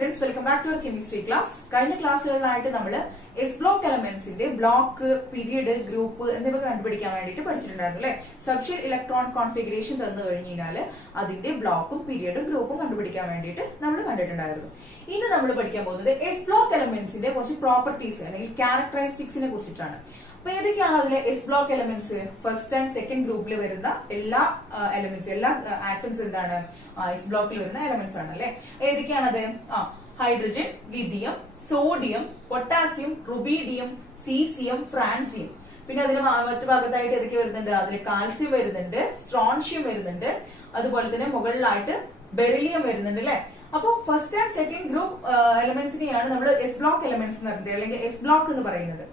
Students, welcome back to our chemistry class. കഴിഞ്ഞ ക്ലാസ്സുകളിലായിട്ട് നമ്മൾ എസ് ബ്ലോക്ക് എലമെന്റ്സിന്റെ ബ്ലോക്ക്, പീരിയഡ്, ഗ്രൂപ്പ് എന്നിവ കണ്ടുപിടിക്കാൻ വേണ്ടിയിട്ട് പഠിച്ചിട്ടുണ്ടായിരുന്നു അല്ലെ. സബ്ഷെൽ ഇലക്ട്രോൺ കോൺഫിഗറേഷൻ തന്നു കഴിഞ്ഞാൽ അതിന്റെ ബ്ലോക്കും പീരിയഡും ഗ്രൂപ്പും കണ്ടുപിടിക്കാൻ വേണ്ടിയിട്ട് നമ്മൾ കണ്ടിട്ടുണ്ടായിരുന്നു. ഇന്ന് നമ്മൾ പഠിക്കാൻ പോകുന്നത് എസ് ബ്ലോക്ക് എലമെന്റ്സിന്റെ കുറച്ച് പ്രോപ്പർട്ടീസ് അല്ലെങ്കിൽ ക്യാരക്ടറിസ്റ്റിക്സിനെ കുറിച്ചിട്ടാണ്. അപ്പൊ ഏതൊക്കെയാണ് അതിലെ S block elements? First and second ഗ്രൂപ്പിൽ വരുന്ന എല്ലാ എലമെന്റ്സ്, എല്ലാ ആറ്റംസ് എന്താണ് എസ് ബ്ലോക്കിൽ വരുന്ന എലമെന്റ്സ് ആണ് അല്ലെ. ഏതൊക്കെയാണത്? Hydrogen, lithium, sodium, potassium, rubidium, caesium, francium. പിന്നെ അതിന് മറ്റു ഭാഗത്തായിട്ട് ഏതൊക്കെ വരുന്നുണ്ട്? അതിൽ കാൽസ്യം വരുന്നുണ്ട്, സ്ട്രോൺഷ്യം വരുന്നുണ്ട്, അതുപോലെ തന്നെ മുകളിലായിട്ട് ബെറിലിയം വരുന്നുണ്ട് അല്ലെ. അപ്പൊ ഫസ്റ്റ് ആൻഡ് സെക്കൻഡ് ഗ്രൂപ്പ് എലമെന്റ്സിനെയാണ് നമ്മൾ എസ് ബ്ലോക്ക് എലമെന്റ്സ് എന്ന് പറയുന്നത്, അല്ലെങ്കിൽ എസ് ബ്ലോക്ക് എന്ന് പറയുന്നത്.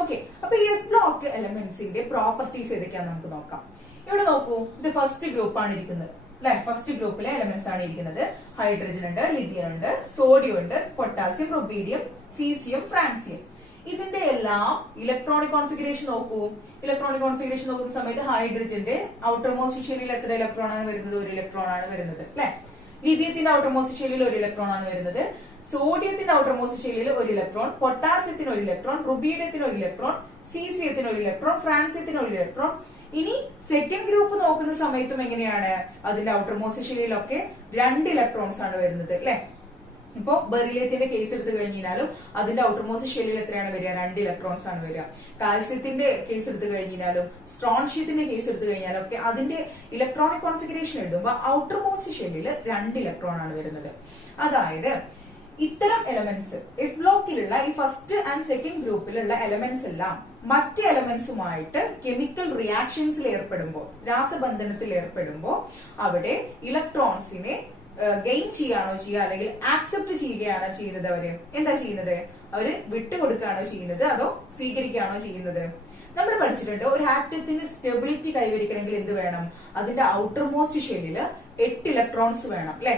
ഓക്കെ, അപ്പൊ ഈ എസ് ബ്ലോക്ക് എലമെന്റ്സിന്റെ പ്രോപ്പർട്ടീസ് ഏതൊക്കെയാന്ന് നമുക്ക് നോക്കാം. ഇവിടെ നോക്കൂ, ഇത് ഫസ്റ്റ് ഗ്രൂപ്പ് ആണ് ഇരിക്കുന്നത് അല്ലെ. ഫസ്റ്റ് ഗ്രൂപ്പിലെ എലമെന്റ്സ് ആണ് ഇരിക്കുന്നത്. ഹൈഡ്രജൻ ഉണ്ട്, ലിഥിയം ഉണ്ട്, സോഡിയം ഉണ്ട്, പൊട്ടാസ്യം, റുബീഡിയം, സീസിയം, ഫ്രാൻസിയം. ഇതിന്റെ എല്ലാം ഇലക്ട്രോണിക് കോൺഫിഗറേഷൻ നോക്കൂ. ഇലക്ട്രോണിക് കോൺഫിഗറേഷൻ നോക്കുന്ന സമയത്ത് ഹൈഡ്രജന്റെ ഔട്ടർ മോസ്റ്റ് ഷെല്ലിൽ എത്ര ഇലക്ട്രോൺ ആണ് വരുന്നത്? ഒരു ഇലക്ട്രോൺ ആണ് വരുന്നത് അല്ലെ. ലിഥിയത്തിന്റെ ഔട്ടർ മോസ്റ്റ് ഷെല്ലിൽ ഒരു ഇലക്ട്രോൺ ആണ് വരുന്നത്. സോഡിയത്തിന്റെ ഔട്ടർ മോസ്റ്റ് ഷെല്ലിൽ ഒരു ഇലക്ട്രോൺ, പൊട്ടാസ്യത്തിന് ഒരു ഇലക്ട്രോൺ, റുബീഡിയത്തിന് ഒരു ഇലക്ട്രോൺ, സീസിയത്തിന് ഒരു ഇലക്ട്രോൺ, ഫ്രാൻസിയത്തിന് ഒരു ഇലക്ട്രോൺ. ഇനി സെക്കൻഡ് ഗ്രൂപ്പ് നോക്കുന്ന സമയത്തും എങ്ങനെയാണ്? അതിന്റെ ഔട്ടർ മോസ്റ്റ് ഷെല്ലിലൊക്കെ 2 ഇലക്ട്രോൺസ് ആണ് വരുന്നത് അല്ലെ. ഇപ്പോ ബെറിലിയത്തിന്റെ കേസ് എടുത്തു കഴിഞ്ഞാലും അതിന്റെ ഔട്ടർ മോസ്റ്റ് ഷെല്ലിൽ എത്രയാണ് വരിക? 2 ഇലക്ട്രോൺസ് ആണ് വരിക. കാൽസ്യത്തിന്റെ കേസ് എടുത്തു കഴിഞ്ഞാലും സ്ട്രോൺഷ്യത്തിന്റെ കേസ് എടുത്തു കഴിഞ്ഞാലും ഒക്കെ അതിന്റെ ഇലക്ട്രോണിക് കോൺഫിഗറേഷൻ എഴുതുമ്പോൾ ഔട്ടർ മോസ്റ്റ് ഷെല്ലിൽ 2 ഇലക്ട്രോൺ ആണ് വരുന്നത്. അതായത് ഇത്തരം എലമെന്റ്സ് എസ് ബ്ലോക്കിലുള്ള ഈ ഫസ്റ്റ് ആൻഡ് സെക്കൻഡ് ഗ്രൂപ്പിലുള്ള എലമെന്റ്സ് എല്ലാം മറ്റ് എലമെന്റ്സുമായിട്ട് കെമിക്കൽ റിയാക്ഷൻസിൽ ഏർപ്പെടുമ്പോൾ, രാസബന്ധനത്തിൽ ഏർപ്പെടുമ്പോൾ അവിടെ ഇലക്ട്രോൺസിനെ ഗെയിൻ ചെയ്യുകയാണോ ചെയ്യുക, അല്ലെങ്കിൽ ആക്സെപ്റ്റ് ചെയ്യുകയാണോ ചെയ്യുന്നത്? അവര് എന്താ ചെയ്യുന്നത്? അവര് വിട്ടുകൊടുക്കുകയാണോ ചെയ്യുന്നത്, അതോ സ്വീകരിക്കുകയാണോ ചെയ്യുന്നത്? നമ്മൾ പഠിച്ചിട്ടുണ്ട്, ഒരു ആറ്റത്തിന് സ്റ്റെബിലിറ്റി കൈവരിക്കണമെങ്കിൽ എന്ത് വേണം? അതിന്റെ ഔട്ടർ മോസ്റ്റ് ഷെല്ലില് 8 ഇലക്ട്രോൺസ് വേണം അല്ലെ.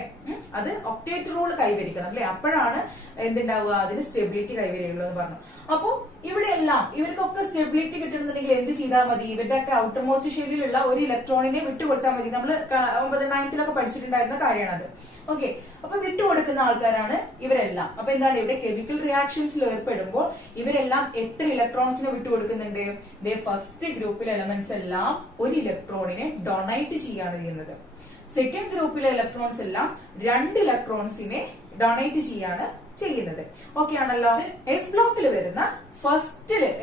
അത് ഒക്ടേറ്റ് റൂൾ കൈവരിക്കണം അല്ലെ. അപ്പോഴാണ് എന്തുണ്ടാവുക? അതിന് സ്റ്റെബിലിറ്റി കൈവരികയുള്ളൂ എന്ന് പറഞ്ഞു. അപ്പോ ഇവിടെ എല്ലാം ഇവർക്കൊക്കെ സ്റ്റെബിലിറ്റി കിട്ടണമെന്നുണ്ടെങ്കിൽ എന്ത് ചെയ്താൽ മതി? ഇവരുടെ ഒക്കെ ഔട്ടർ മോസ്റ്റ് ഷെല്ലിലുള്ള ഒരു ഇലക്ട്രോണിനെ വിട്ടുകൊടുത്താൽ മതി. നമ്മൾ 9th 9th പഠിച്ചിട്ടുണ്ടായിരുന്ന കാര്യമാണത്. ഓക്കെ, അപ്പൊ വിട്ടുകൊടുക്കുന്ന ആൾക്കാരാണ് ഇവരെല്ലാം. അപ്പൊ എന്താണ്? ഇവിടെ കെമിക്കൽ റിയാക്ഷൻസിൽ ഏർപ്പെടുമ്പോൾ ഇവരെല്ലാം എത്ര ഇലക്ട്രോൺസിനെ വിട്ടുകൊടുക്കുന്നുണ്ട്? ഫസ്റ്റ് ഗ്രൂപ്പിലെ എലമെന്റ്സ് എല്ലാം ഒരു ഇലക്ട്രോണിനെ ഡൊണേറ്റ് ചെയ്യാണ് ചെയ്യുന്നത്. സെക്കൻഡ് ഗ്രൂപ്പിലെ ഇലക്ട്രോൺസ് എല്ലാം 2 ഇലക്ട്രോൺസിനെ ഡൊണേറ്റ് ചെയ്യാണ് ചെയ്യുന്നത്. ഓക്കെ ആണല്ലോ. എസ് ബ്ലോക്കിൽ വരുന്ന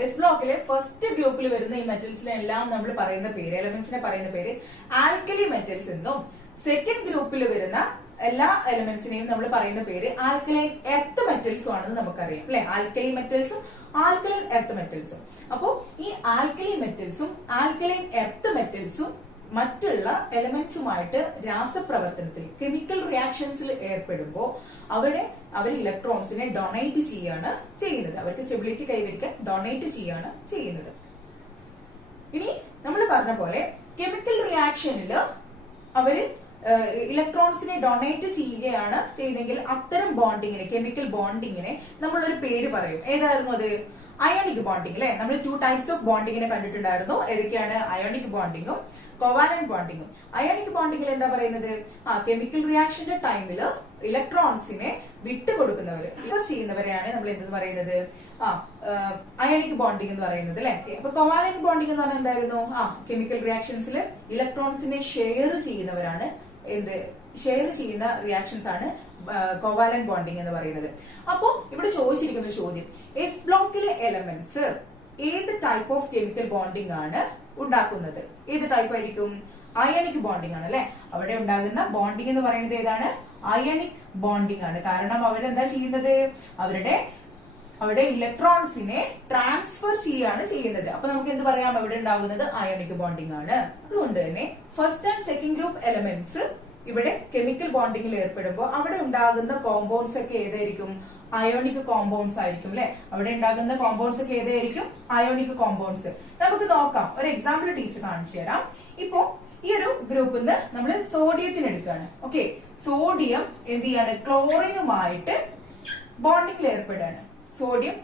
എസ് ബ്ലോക്കിലെ ഫസ്റ്റ് ഗ്രൂപ്പിൽ വരുന്ന ഈ മെറ്റൽസിനെല്ലാം നമ്മൾ പറയുന്ന പേര്, എലമെന്റ്സിനെ പറയുന്ന പേര് ആൽക്കലി മെറ്റൽസ് എന്നും, സെക്കൻഡ് ഗ്രൂപ്പിൽ വരുന്ന എല്ലാ എലമെന്റ്സിനെയും നമ്മൾ പറയുന്ന പേര് ആൽക്കലൈൻ എർത്ത് മെറ്റൽസും ആണെന്ന് നമുക്കറിയാം അല്ലെ. ആൽക്കലി മെറ്റൽസും ആൽക്കലൈൻ എർത്ത് മെറ്റൽസും. അപ്പോ ഈ ആൽക്കലി മെറ്റൽസും ആൽക്കലൈൻ എർത്ത് മെറ്റൽസും മറ്റുള്ള എലമെന്റ്സുമായിട്ട് രാസപ്രവർത്തനത്തിൽ, കെമിക്കൽ റിയാക്ഷൻസിൽ ഏർപ്പെടുമ്പോൾ അവർ ഇലക്ട്രോൺസിനെ ഡൊണേറ്റ് ചെയ്യാണ് ചെയ്യുന്നത്. അവർക്ക് സ്റ്റെബിലിറ്റി കൈവരിക്കാൻ ഡൊണേറ്റ് ചെയ്യാണ് ചെയ്യുന്നത്. ഇനി നമ്മൾ പറഞ്ഞ പോലെ കെമിക്കൽ റിയാക്ഷനിൽ അവര് ഇലക്ട്രോൺസിനെ ഡൊണേറ്റ് ചെയ്യുകയാണ് ചെയ്യുന്നതെങ്കിൽ അത്തരം ബോണ്ടിങ്ങിനെ, കെമിക്കൽ ബോണ്ടിങ്ങിനെ നമ്മളൊരു പേര് പറയും. ഏതായിരുന്നു അത്? അയോണിക് ബോണ്ടിങ് അല്ലെ. നമ്മൾ 2 ടൈപ്സ് ഓഫ് ബോണ്ടിങ്ങിനെ കണ്ടിട്ടുണ്ടായിരുന്നു. ഏതൊക്കെയാണ്? അയോണിക് ബോണ്ടിങ്ങും കോവാലന്റ് ബോണ്ടിങ്ങും. അയോണിക് ബോണ്ടിങ്ങിൽ എന്താ പറയുന്നത്? കെമിക്കൽ റിയാക്ഷന്റെ ടൈമില് ഇലക്ട്രോൺസിനെ വിട്ടുകൊടുക്കുന്നവര്, പ്രിഫർ ചെയ്യുന്നവരെയാണ് നമ്മൾ എന്തെന്ന് പറയുന്നത്? അയോണിക് ബോണ്ടിങ് എന്ന് പറയുന്നത് അല്ലെ. അപ്പൊ കോവാലന്റ് ബോണ്ടിങ് എന്ന് പറഞ്ഞാൽ എന്തായിരുന്നു? കെമിക്കൽ റിയാക്ഷൻസിൽ ഇലക്ട്രോൺസിനെ ഷെയർ ചെയ്യുന്നവരാണ്. ഷെയർ ചെയ്യുന്ന റിയാക്ഷൻസ് ആണ് കോവാലന്റ് ബോണ്ടിങ് എന്ന് പറയുന്നത്. അപ്പോ ഇവിടെ ചോദിച്ചിരിക്കുന്ന ചോദ്യം, എസ് ബ്ലോക്കിലെ എലമെന്റ്സ് ഏത് ടൈപ്പ് ഓഫ് കെമിക്കൽ ബോണ്ടിങ് ആണ് ഉണ്ടാക്കുന്നത്? ഏത് ടൈപ്പ് ആയിരിക്കും? അയണിക് ബോണ്ടിങ് ആണ് അല്ലെ. അവിടെ ഉണ്ടാകുന്ന ബോണ്ടിങ് എന്ന് പറയുന്നത് ഏതാണ്? അയണിക് ബോണ്ടിങ് ആണ്. കാരണം അവരെന്താ ചെയ്യുന്നത്? അവിടെ ഇലക്ട്രോൺസിനെ ട്രാൻസ്ഫർ ചെയ്യാണ് ചെയ്യുന്നത്. അപ്പൊ നമുക്ക് എന്ത് പറയാം? അവിടെ ഉണ്ടാകുന്നത് അയോണിക് ബോണ്ടിങ് ആണ്. അതുകൊണ്ട് തന്നെ first and second group elements ഇവിടെ കെമിക്കൽ ബോണ്ടിങ്ങിൽ ഏർപ്പെടുമ്പോൾ അവിടെ ഉണ്ടാകുന്ന കോമ്പൗണ്ട്സ് ഒക്കെ ഏതായിരിക്കും? അയോണിക് കോമ്പൗണ്ട്സ് ആയിരിക്കും അല്ലെ. അവിടെ ഉണ്ടാകുന്ന കോമ്പൗണ്ട്സ് ഒക്കെ ഏതായിരിക്കും? Ionic compounds. നമുക്ക് നോക്കാം, ഒരു എക്സാമ്പിൾ ടീച്ചർ കാണിച്ചു തരാം. ഇപ്പോ ഈ ഒരു ഗ്രൂപ്പിൽ നിന്ന് നമ്മൾ സോഡിയത്തിന് എടുക്കുകയാണ്. ഓക്കെ, സോഡിയം എന്ത് ചെയ്യാണ്? ക്ലോറിനുമായിട്ട് ബോണ്ടിങ്ങിൽ ഏർപ്പെടുകയാണ്. സോഡിയം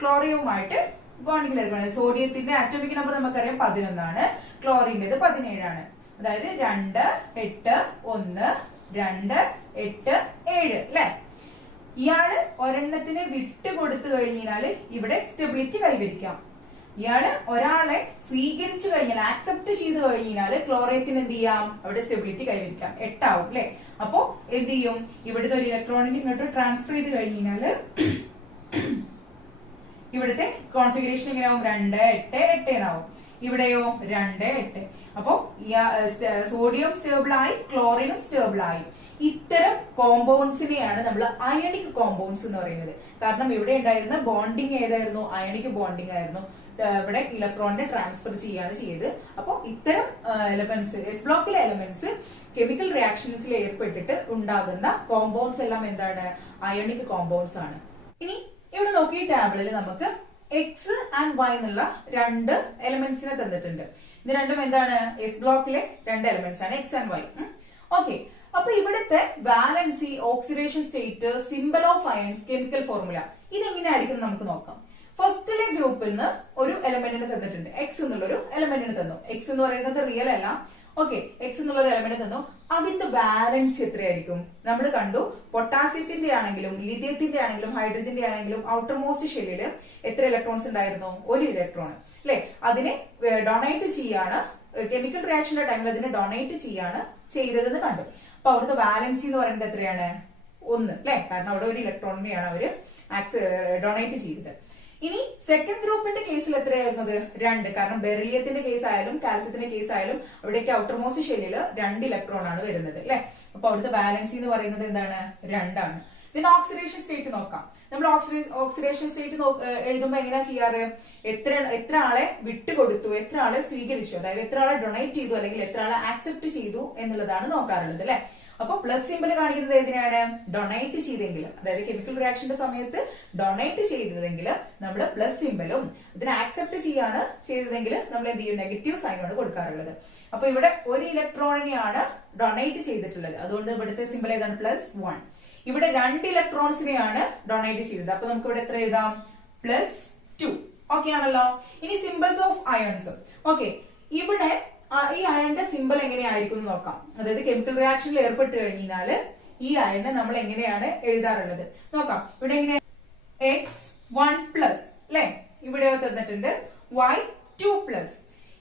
ക്ലോറിനുമായിട്ട് ബോണ്ടിങ്ങിൽ ഏർപ്പെടുകയാണ്. സോഡിയത്തിന്റെ ആറ്റോമിക് നമ്പർ നമുക്കറിയാം 11 ആണ്, ക്ലോറിന്റേത് 17 ആണ്. അതായത് 2, 8, 1, 2, 8, 7 അല്ലെ. ഇയാള് ഒരെണ്ണത്തിനെ വിട്ടുകൊടുത്തു കഴിഞ്ഞാൽ ഇവിടെ സ്റ്റെബിലിറ്റി കൈവരിക്കാം. ഇയാള് ഒരാളെ സ്വീകരിച്ചു കഴിഞ്ഞാൽ ആക്സെപ്റ്റ് ചെയ്ത് കഴിഞ്ഞാൽ ക്ലോറേറ്റിന് എന്ത് ചെയ്യാം, അവിടെ സ്റ്റെബിലിറ്റി കൈവരിക്കാം. 8 ആവും അല്ലെ. അപ്പോ എന്ത് ചെയ്യും, ഇവിടുത്തെ ഒരു ഇലക്ട്രോണിനെ ഇങ്ങോട്ട് ട്രാൻസ്ഫർ ചെയ്ത് കഴിഞ്ഞാല് ഇവിടുത്തെ കോൺഫിഗറേഷൻ എങ്ങനെയാവും, 2 8 8 എന്നാവും. ഇവിടെയോ 2 8. അപ്പോ സോഡിയം സ്റ്റേബിളായി, ക്ലോറിനും സ്റ്റേബിളായി. ഇത്തരം കോമ്പൗണ്ട്സിനെയാണ് നമ്മൾ അയണിക് കോമ്പൗണ്ട്സ് എന്ന് പറയുന്നത്. കാരണം ഇവിടെ ഉണ്ടായിരുന്ന ബോണ്ടിങ് ഏതായിരുന്നു, അയണിക് ബോണ്ടിങ് ആയിരുന്നു. ഇവിടെ ഇലക്ട്രോണിനെ ട്രാൻസ്ഫർ ചെയ്യാണ് ചെയ്ത്. അപ്പോ ഇത്തരം എലമെന്റ്സ്, എസ് ബ്ലോക്കിലെ എലമെന്റ്സ് കെമിക്കൽ റിയാക്ഷൻസിൽ ഏർപ്പെട്ടിട്ട് ഉണ്ടാകുന്ന കോമ്പൗണ്ട്സ് എല്ലാം എന്താണ്, അയണിക് കോമ്പൗണ്ട്സ് ആണ്. ഇനി ഇവിടെ നോക്കി ഈ ടാബിളിൽ നമുക്ക് എക്സ് ആൻഡ് വൈ എന്നുള്ള 2 എലമെന്റ്സിനെ തന്നിട്ടുണ്ട്. ഇത് രണ്ടും എന്താണ്, എസ് ബ്ലോക്കിലെ 2 എലമെന്റ്സ് ആണ്, എക്സ് ആൻഡ് വൈ. ഓക്കെ, അപ്പൊ ഇവിടുത്തെ valency, oxidation state, symbol of ions, chemical formula ഇതെങ്ങനെയായിരിക്കും നമുക്ക് നോക്കാം. ഫസ്റ്റിലെ ഗ്രൂപ്പിൽ നിന്ന് ഒരു എലമെന്റിന് തന്നിട്ടുണ്ട്, എക്സ് എന്നുള്ളൊരു എലമെന്റിന് തന്നു. എക്സ് എന്ന് പറയുന്നത് റിയൽ അല്ല. ഓക്കെ, എക്സ് എന്നുള്ള ഒരു എലമെന്റ് തന്നു. അതിന്റെ വാലൻസി എത്രയായിരിക്കും? നമ്മൾ കണ്ടു, പൊട്ടാസ്യത്തിന്റെ ആണെങ്കിലും ലിഥിയത്തിന്റെ ആണെങ്കിലും ഹൈഡ്രജന്റെ ആണെങ്കിലും ഔട്ടർ മോസ്റ്റ് ഷെല്ലില് എത്ര ഇലക്ട്രോൺസ് ഉണ്ടായിരുന്നു? 1 ഇലക്ട്രോൺ അല്ലെ. അതിനെ ഡൊണേറ്റ് ചെയ്യാണ്, കെമിക്കൽ റിയാക്ഷന്റെ ടൈമിൽ അതിനെ ഡൊണേറ്റ് ചെയ്യാണ് ചെയ്തതെന്ന് കണ്ടു. അപ്പൊ അവിടുത്തെ വാലൻസി എന്ന് പറയുന്നത് എത്രയാണ്? 1 അല്ലെ. കാരണം അവിടെ 1 ഇലക്ട്രോണിനെയാണ് അവര് ഡൊണേറ്റ് ചെയ്തത്. ഇനി സെക്കൻഡ് ഗ്രൂപ്പിന്റെ കേസിൽ എത്രയായിരുന്നത്? 2. കാരണം ബെറിലിയത്തിന്റെ കേസ് ആയാലും കാൽസ്യത്തിന്റെ കേസ് ആയാലും അവിടേക്ക് ഔട്ടർ മോസ്റ്റ് ഷെല്ലിൽ 2 ഇലക്ട്രോൺ ആണ് വരുന്നത് അല്ലെ. അപ്പൊ അവിടുത്തെ വാലൻസി എന്ന് പറയുന്നത് എന്താണ്? 2 ആണ്. പിന്നെ ഓക്സിഡേഷൻ സ്റ്റേറ്റ് നോക്കാം. നമ്മൾ ഓക്സിഡേഷൻ സ്റ്റേറ്റ് എഴുതുമ്പോൾ എങ്ങനെയാ ചെയ്യാറ്? എത്ര ആളെ വിട്ടുകൊടുത്തു, എത്ര ആളെ സ്വീകരിച്ചു, അതായത് എത്ര ആളെ ഡൊണേറ്റ് ചെയ്തു അല്ലെങ്കിൽ എത്ര ആളെ ആക്സെപ്റ്റ് ചെയ്തു എന്നുള്ളതാണ് നോക്കാറുള്ളത് അല്ലെ. അപ്പൊ പ്ലസ് സിമ്പിൾ കാണിക്കുന്നത് എന്തിനാണ്? ഡൊണേറ്റ് ചെയ്തെങ്കിൽ, അതായത് കെമിക്കൽ റിയാക്ഷന്റെ സമയത്ത് ഡൊണേറ്റ് ചെയ്തതെങ്കിൽ നമ്മൾ പ്ലസ് സിമ്പിളും, ഇതിനെ ആക്സെപ്റ്റ് ചെയ്യാണ് ചെയ്തതെങ്കിൽ നമ്മൾ എന്ത് ചെയ്യും? നെഗറ്റീവ് സൈനാണ് കൊടുക്കാറുള്ളത്. അപ്പൊ ഇവിടെ 1 ഇലക്ട്രോണിനെയാണ് ഡൊണേറ്റ് ചെയ്തിട്ടുള്ളത്, അതുകൊണ്ട് ഇവിടുത്തെ സിമ്പിൾ ഏതാണ്? +1. ഇവിടെ 2 ഇലക്ട്രോൺസിനെയാണ് ഡൊണേറ്റ് ചെയ്തത്, അപ്പൊ നമുക്ക് ഇവിടെ എത്ര എഴുതാം? +2. ഓക്കെ ആണല്ലോ. ഇനി സിമ്പിൾസ് ഓഫ് അയോൺസ്. ഓക്കെ, ഇവിടെ ഈ അയണിന്റെ സിമ്പിൾ എങ്ങനെയായിരിക്കും എന്ന് നോക്കാം. അതായത് കെമിക്കൽ റിയാക്ഷനിൽ ഏർപ്പെട്ട് കഴിഞ്ഞാല് ഈ അയണിനെ നമ്മൾ എങ്ങനെയാണ് എഴുതാറുള്ളത് നോക്കാം. ഇവിടെ എങ്ങനെ X1+ അല്ലെ, ഇവിടെയോ തന്നിട്ടുണ്ട് Y2+.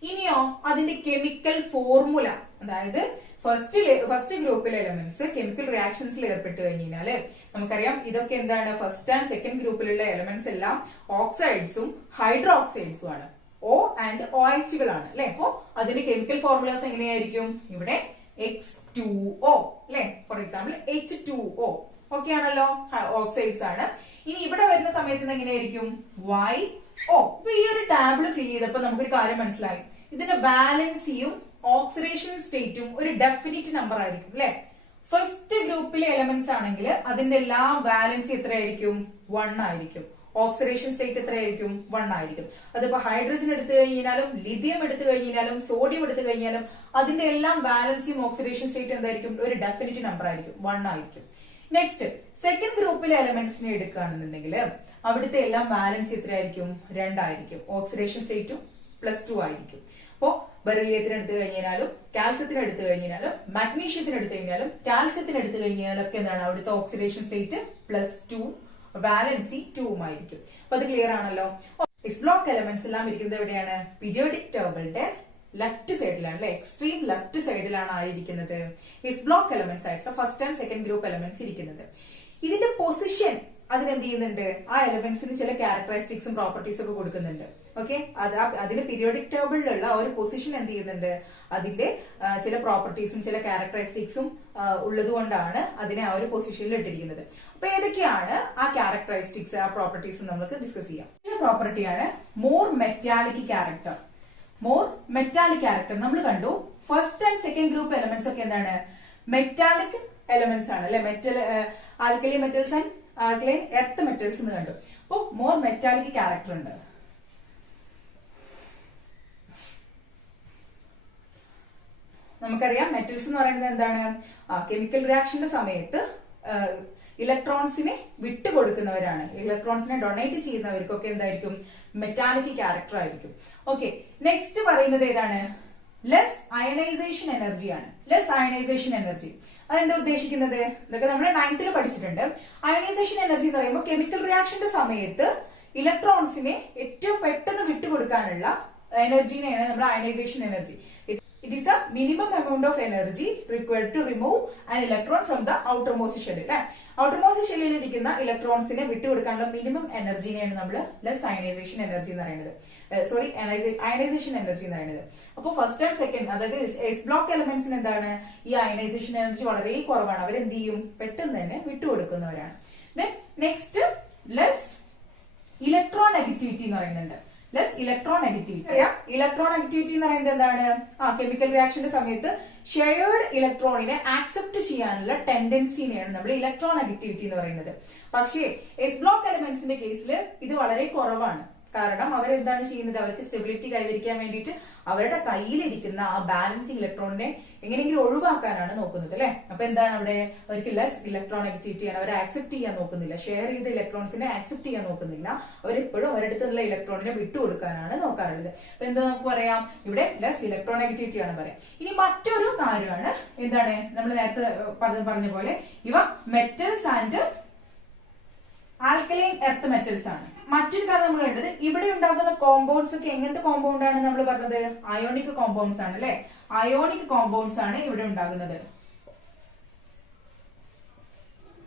ഇനിയോ അതിന്റെ കെമിക്കൽ ഫോർമുല, അതായത് ഫസ്റ്റ് ഗ്രൂപ്പിലെ എലമെന്റ്സ് കെമിക്കൽ റിയാക്ഷൻസിൽ ഏർപ്പെട്ട് കഴിഞ്ഞാല് നമുക്കറിയാം ഇതൊക്കെ എന്താണ്, ഫസ്റ്റ് ആൻഡ് സെക്കൻഡ് ഗ്രൂപ്പിലുള്ള എലമെന്റ്സ് എല്ലാം ഓക്സൈഡ്സും ഹൈഡ്രോക്സൈഡ്സും ആണ്. O ആൻഡ് OH കളാണ് അല്ലെ. അപ്പോ അതിന്റെ കെമിക്കൽ ഫോർമുലാസ് എങ്ങനെയായിരിക്കും? ഇവിടെ X2O അല്ലെ, ഫോർ എക്സാമ്പിൾ H2O. ഓക്കെ ആണല്ലോ, ഓക്സൈഡ്സ് ആണ്. ഇനി ഇവിടെ വരുന്ന സമയത്ത് എങ്ങനെയായിരിക്കും? YO. അപ്പൊ ഈ ഒരു ടാബിൾ ഫിൽ ചെയ്തപ്പോ നമുക്കൊരു കാര്യം മനസ്സിലായി, ഇതിന്റെ ബാലൻസിയും ഓക്സിഡേഷൻ സ്റ്റേറ്റും ഒരു ഡെഫിനിറ്റ് നമ്പർ ആയിരിക്കും അല്ലെ. ഫസ്റ്റ് ഗ്രൂപ്പിലെ എലമെന്റ്സ് ആണെങ്കിൽ അതിന്റെ എല്ലാ വാലൻസി എത്രയായിരിക്കും? 1 ആയിരിക്കും. ഓക്സിഡേഷൻ സ്റ്റേറ്റ് എത്രയായിരിക്കും? 1 ആയിരിക്കും. അതിപ്പോ ഹൈഡ്രജൻ എടുത്തു കഴിഞ്ഞാലും ലിഥിയം എടുത്തു കഴിഞ്ഞാലും സോഡിയം എടുത്തു കഴിഞ്ഞാലും അതിന്റെ എല്ലാം ബാലൻസിയും ഓക്സിഡേഷൻ സ്റ്റേറ്റ് എന്തായിരിക്കും? ഒരു ഡെഫിനിറ്റ് നമ്പർ ആയിരിക്കും, 1 ആയിരിക്കും. നെക്സ്റ്റ് സെക്കൻഡ് ഗ്രൂപ്പിലെ എലമെന്റ്സിനെ എടുക്കുകയാണെന്നുണ്ടെങ്കിൽ അവിടുത്തെ എല്ലാം ബാലൻസി എത്രയായിരിക്കും? 2 ആയിരിക്കും. ഓക്സിഡേഷൻ സ്റ്റേറ്റും +2 ആയിരിക്കും. അപ്പോ ബെറിലിയത്തിന് എടുത്തു കഴിഞ്ഞാലും കാൽസ്യത്തിന് എടുത്തു കഴിഞ്ഞാലും മഗ്നീഷ്യത്തിന് എടുത്തു കഴിഞ്ഞാലും കാൽസ്യത്തിന് എടുത്തു കഴിഞ്ഞാലും ഒക്കെ എന്താണ് അവിടുത്തെ ഓക്സിഡേഷൻ സ്റ്റേറ്റ് +2, വാലൻസി 2 ആയിരിക്കും. അപ്പൊ അത് ക്ലിയർ ആണല്ലോ. എസ് ബ്ലോക്ക് എലമെന്റ്സ് എല്ലാം ഇരിക്കുന്നത് എവിടെയാണ്? പീരിയോഡിക് ടേബിളിന്റെ ലെഫ്റ്റ് സൈഡിലാണ് അല്ലെ, എക്സ്ട്രീം ലെഫ്റ്റ് സൈഡിലാണ് ആയിരിക്കുന്നത് എസ് ബ്ലോക്ക് എലമെന്റ്സ് ആയിട്ടുള്ള first and second group elements ഇരിക്കുന്നത്. ഇതിന്റെ പൊസിഷൻ അതിനെന്ത് ചെയ്യുന്നുണ്ട്? ആ എലമെന്റ്സിന് ചില ക്യാരക്ടറിസ്റ്റിക്സും പ്രോപ്പർട്ടീസും ഒക്കെ കൊടുക്കുന്നുണ്ട്. ഓക്കെ, അതിന് പീരിയോഡിക് ടേബിളിലുള്ള ഒരു പൊസിഷൻ എന്ത് ചെയ്യുന്നുണ്ട്? അതിന്റെ ചില പ്രോപ്പർട്ടീസും ചില ക്യാരക്ടറിസ്റ്റിക്സും ഉള്ളത് കൊണ്ടാണ് അതിനെ ആ ഒരു പൊസിഷനിൽ ഇട്ടിരിക്കുന്നത്. അപ്പൊ ഏതൊക്കെയാണ് ആ ക്യാരക്ടറിസ്റ്റിക്സ്, ആ പ്രോപ്പർട്ടീസ് നമുക്ക് ഡിസ്കസ് ചെയ്യാം. ഈ പ്രോപ്പർട്ടിയാണ് more metallic character. More metallic character നമ്മൾ കണ്ടു. First and second group elements ഒക്കെ എന്താണ്? മെറ്റാലിക് എലമെന്റ്സ് ആണ് അല്ലെ. Metal, alkali metals and alkaline earth metals എന്ന് കണ്ടു. അപ്പൊ മോർ മെറ്റാലിക് ക്യാരക്ടർ ഉണ്ട്. നമുക്കറിയാം മെറ്റൽസ് എന്ന് പറയുന്നത് എന്താണ്? കെമിക്കൽ റിയാക്ഷന്റെ സമയത്ത് ഇലക്ട്രോൺസിനെ വിട്ടുകൊടുക്കുന്നവരാണ്. ഇലക്ട്രോൺസിനെ ഡൊണേറ്റ് ചെയ്യുന്നവർക്കൊക്കെ എന്തായിരിക്കും? മെറ്റാലിക് ക്യാരക്ടർ ആയിരിക്കും. ഓക്കെ, നെക്സ്റ്റ് പറയുന്നത് ഏതാണ്? ലെസ് അയണൈസേഷൻ എനർജിയാണ്. ലെസ് അയണൈസേഷൻ എനർജി അതെന്താ ഉദ്ദേശിക്കുന്നത്? ഇതൊക്കെ നമ്മൾ 9th പഠിച്ചിട്ടുണ്ട്. അയണൈസേഷൻ എനർജി എന്ന് പറയുമ്പോൾ കെമിക്കൽ റിയാക്ഷന്റെ സമയത്ത് ഇലക്ട്രോൺസിനെ ഏറ്റവും പെട്ടെന്ന് വിട്ടുകൊടുക്കാനുള്ള എനർജിനെയാണ് നമ്മൾ ionization energy. It is the minimum amount of energy required to remove an electron from the outermost shell. Outermost ഷെല്ലിൽ ഇരിക്കുന്ന ഇലക്ട്രോൺസിനെ വിട്ടുകൊടുക്കാനുള്ള മിനിമം എനർജിനെയാണ് നമ്മൾ ലെസ് അയണൈസേഷൻ എനർജി എന്ന് പറയുന്നത്. സോറി, അയണൈസേഷൻ എനർജി എന്ന് പറയുന്നത്. അപ്പോൾ ഫസ്റ്റ് ആൻഡ് സെക്കൻഡ്, അതായത് എസ് ബ്ലോക്ക് എലമെന്റ്സിന് എന്താണ് ഈ അയണൈസേഷൻ എനർജി വളരെ കുറവാണ്. അവരെന്ത് ചെയ്യും? പെട്ടെന്ന് തന്നെ വിട്ടുകൊടുക്കുന്നവരാണ്. നെക്സ്റ്റ് ലെസ് ഇലക്ട്രോനെഗറ്റിവിറ്റി എന്ന് പറയുന്നുണ്ട്. Less electronegativity. ഇലക്ട്രോനെഗറ്റിവിറ്റി എന്ന് പറയുന്നത് എന്താണ്? കെമിക്കൽ റിയാക്ഷന്റെ സമയത്ത് ഷെയർഡ് ഇലക്ട്രോണിനെ ആക്സെപ്റ്റ് ചെയ്യാനുള്ള ടെൻഡൻസിനെയാണ് നമ്മൾ ഇലക്ട്രോനെഗറ്റിവിറ്റി എന്ന് പറയുന്നത്. പക്ഷേ എസ് ബ്ലോക്ക് എലമെന്റ്സിന്റെ കേസിൽ ഇത് വളരെ കുറവാണ്. കാരണം അവരെന്താണ് ചെയ്യുന്നത്? അവർക്ക് സ്റ്റെബിലിറ്റി കൈവരിക്കാൻ വേണ്ടിയിട്ട് അവരുടെ കയ്യിലിരിക്കുന്ന ആ ബാലൻസിങ് ഇലക്ട്രോണിനെ എങ്ങനെയെങ്കിലും ഒഴിവാക്കാനാണ് നോക്കുന്നത്, അല്ലെ? അപ്പൊ എന്താണ് അവിടെ? അവർക്ക് ലെസ് ഇലക്ട്രോനെഗറ്റിവിറ്റി ആണ്. അവരെ ആക്സെപ്റ്റ് ചെയ്യാൻ നോക്കുന്നില്ല. ഷെയർ ചെയ്ത ഇലക്ട്രോൺസിനെ ആക്സെപ്റ്റ് ചെയ്യാൻ നോക്കുന്നില്ല. അവരെപ്പോഴും അവരുടെ ഇലക്ട്രോണിനെ വിട്ടുകൊടുക്കാനാണ് നോക്കാറുള്ളത്. അപ്പൊ എന്താ നമുക്ക് പറയാം? ഇവിടെ ലെസ് ഇലക്ട്രോനെഗറ്റിവിറ്റി ആണ് പറയാം. ഇനി മറ്റൊരു കാര്യമാണ് എന്താണ്? നമ്മൾ നേരത്തെ പറഞ്ഞ പോലെ ഇവ metals and alkaline earth metals ആണ്. മറ്റൊരു കാര്യം നമ്മൾ കണ്ടത്, ഇവിടെ ഉണ്ടാകുന്ന കോമ്പൗണ്ട്സ് ഒക്കെ എങ്ങനത്തെ കോമ്പൗണ്ട് ആണ് നമ്മൾ പറഞ്ഞത്? അയോണിക് കോമ്പൗണ്ട്സ് ആണ്, അല്ലെ? അയോണിക് കോമ്പൗണ്ട്സ് ആണ് ഇവിടെ ഉണ്ടാകുന്നത്.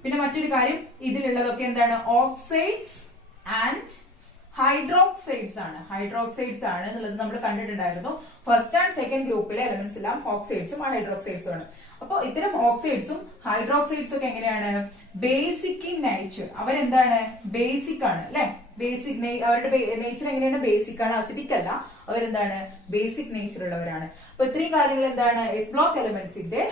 പിന്നെ മറ്റൊരു കാര്യം, ഇതിലുള്ളതൊക്കെ എന്താണ്? ഓക്സൈഡ്സ് ആൻഡ് ഹൈഡ്രോക്സൈഡ്സ് ആണ്. ഹൈഡ്രോക്സൈഡ്സ് ആണ് എന്നുള്ളത് നമ്മൾ കണ്ടിട്ടുണ്ടായിരുന്നു. ഫസ്റ്റ് ആൻഡ് സെക്കൻഡ് ഗ്രൂപ്പിലെ എലമെന്റ്സ് എല്ലാം ഓക്സൈഡ്സും ഹൈഡ്രോക്സൈഡ്സും ആണ്. അപ്പൊ ഇത്തരം ഓക്സൈഡ്സും ഹൈഡ്രോക്സൈഡ്സും ഒക്കെ എങ്ങനെയാണ്? Basic in nature. അവരെന്താണ്? ബേസിക് ആണ്, അല്ലെ? ബേസിക് അവരുടെ നേച്ചർ എങ്ങനെയാണ്? ബേസിക് ആണ്, അസിഡിക് അല്ല. അവരെന്താണ്? ബേസിക് നേച്ചർ ഉള്ളവരാണ്. അപ്പൊ ഇത്രയും കാര്യങ്ങൾ എന്താണ്? എസ് ബ്ലോക്ക് എലമെന്റ്സിന്റെ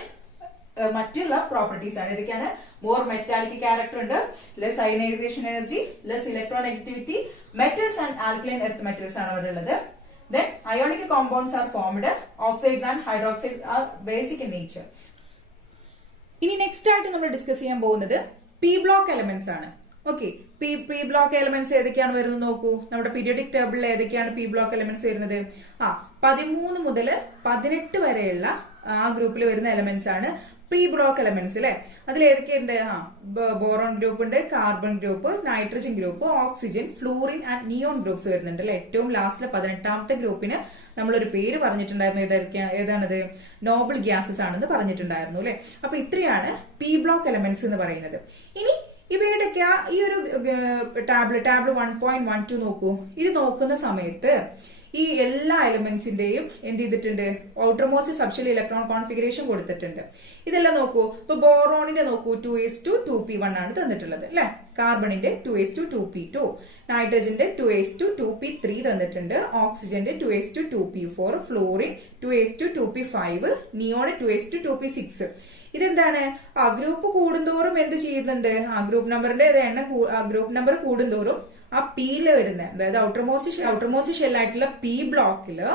മറ്റുള്ള പ്രോപ്പർട്ടീസ് ആണ്. ഇതൊക്കെയാണ്. മോർ മെറ്റാലിക് ക്യാരക്ടർ ഉണ്ട്, less ionization energy, less electronegativity, metals and alkaline earth metals ആണ് അവിടെ ഉള്ളത്. Then ionic compounds are formed. Oxides and hydroxides are basic in nature. ഇനി നെക്സ്റ്റ് ആയിട്ട് നമ്മൾ ഡിസ്കസ് ചെയ്യാൻ പോകുന്നത് പി ബ്ലോക്ക് എലമെന്റ്സ് ആണ്. ഓക്കെ, പി ബ്ലോക്ക് എലമെന്റ്സ് ഏതൊക്കെയാണ് വരുന്നത് നോക്കൂ. നമ്മുടെ പീരിയോഡിക് ടേബിളിൽ ഏതൊക്കെയാണ് പി ബ്ലോക്ക് എലമെന്റ്സ് വരുന്നത്? 13 മുതൽ 18 വരെയുള്ള ആ ഗ്രൂപ്പിൽ വരുന്ന എലമെന്റ്സ് ആണ് പി ബ്ലോക്ക് എലമെന്റ്സ്, അല്ലെ? അതിൽ ഏതൊക്കെയുണ്ട്? ബോറോൺ ഗ്രൂപ്പ് ഉണ്ട്, carbon group, nitrogen group, oxygen, fluorine and neon groups വരുന്നുണ്ട്, അല്ലെ? ഏറ്റവും ലാസ്റ്റിലെ 18ാമത്തെ ഗ്രൂപ്പിന് നമ്മളൊരു പേര് പറഞ്ഞിട്ടുണ്ടായിരുന്നു. ഏതാണത്? നോബിൾ ഗ്യാസസ് ആണെന്ന് പറഞ്ഞിട്ടുണ്ടായിരുന്നു, അല്ലെ? അപ്പൊ ഇത്രയാണ് പി ബ്ലോക്ക് എലമെന്റ്സ് എന്ന് പറയുന്നത്. ഇനി ഇവയുടെയൊക്കെ ഈ ഒരു ടാബിൾ 1.12 നോക്കൂ. ഇത് നോക്കുന്ന സമയത്ത് ഈ എല്ലാ എലമെന്റ്സിന്റെയും എന്ത് ചെയ്തിട്ടുണ്ട്? ഔട്ടർമോസ്റ്റ് സബ്ഷെൽ ഇലക്ട്രോൺ കോൺഫിഗറേഷൻ കൊടുത്തിട്ടുണ്ട്. ഇതെല്ലാം നോക്കൂ. ഇപ്പൊ ബോറോണിന്റെ നോക്കൂ 2s2 ആണ് തന്നിട്ടുള്ളത്, അല്ലെ? കാർബണിന്റെ 2s2 നൈട്രജന്റെ 2s2 തന്നിട്ടുണ്ട്, ഓക്സിജന്റെ 2s2 florin 2s2 neon 2s2 ഇതെന്താണ്? ഗ്രൂപ്പ് കൂടുന്തോറും എന്ത് ചെയ്യുന്നുണ്ട്? ഗ്രൂപ്പ് നമ്പറിന്റെ എണ്ണം ഗ്രൂപ്പ് നമ്പർ കൂടുന്തോറും ആ പിയില് വരുന്ന, അതായത് ഔട്ടർമോസ്റ്റ് ഷെല്ലായിട്ടുള്ള പി ബ്ലോക്കില്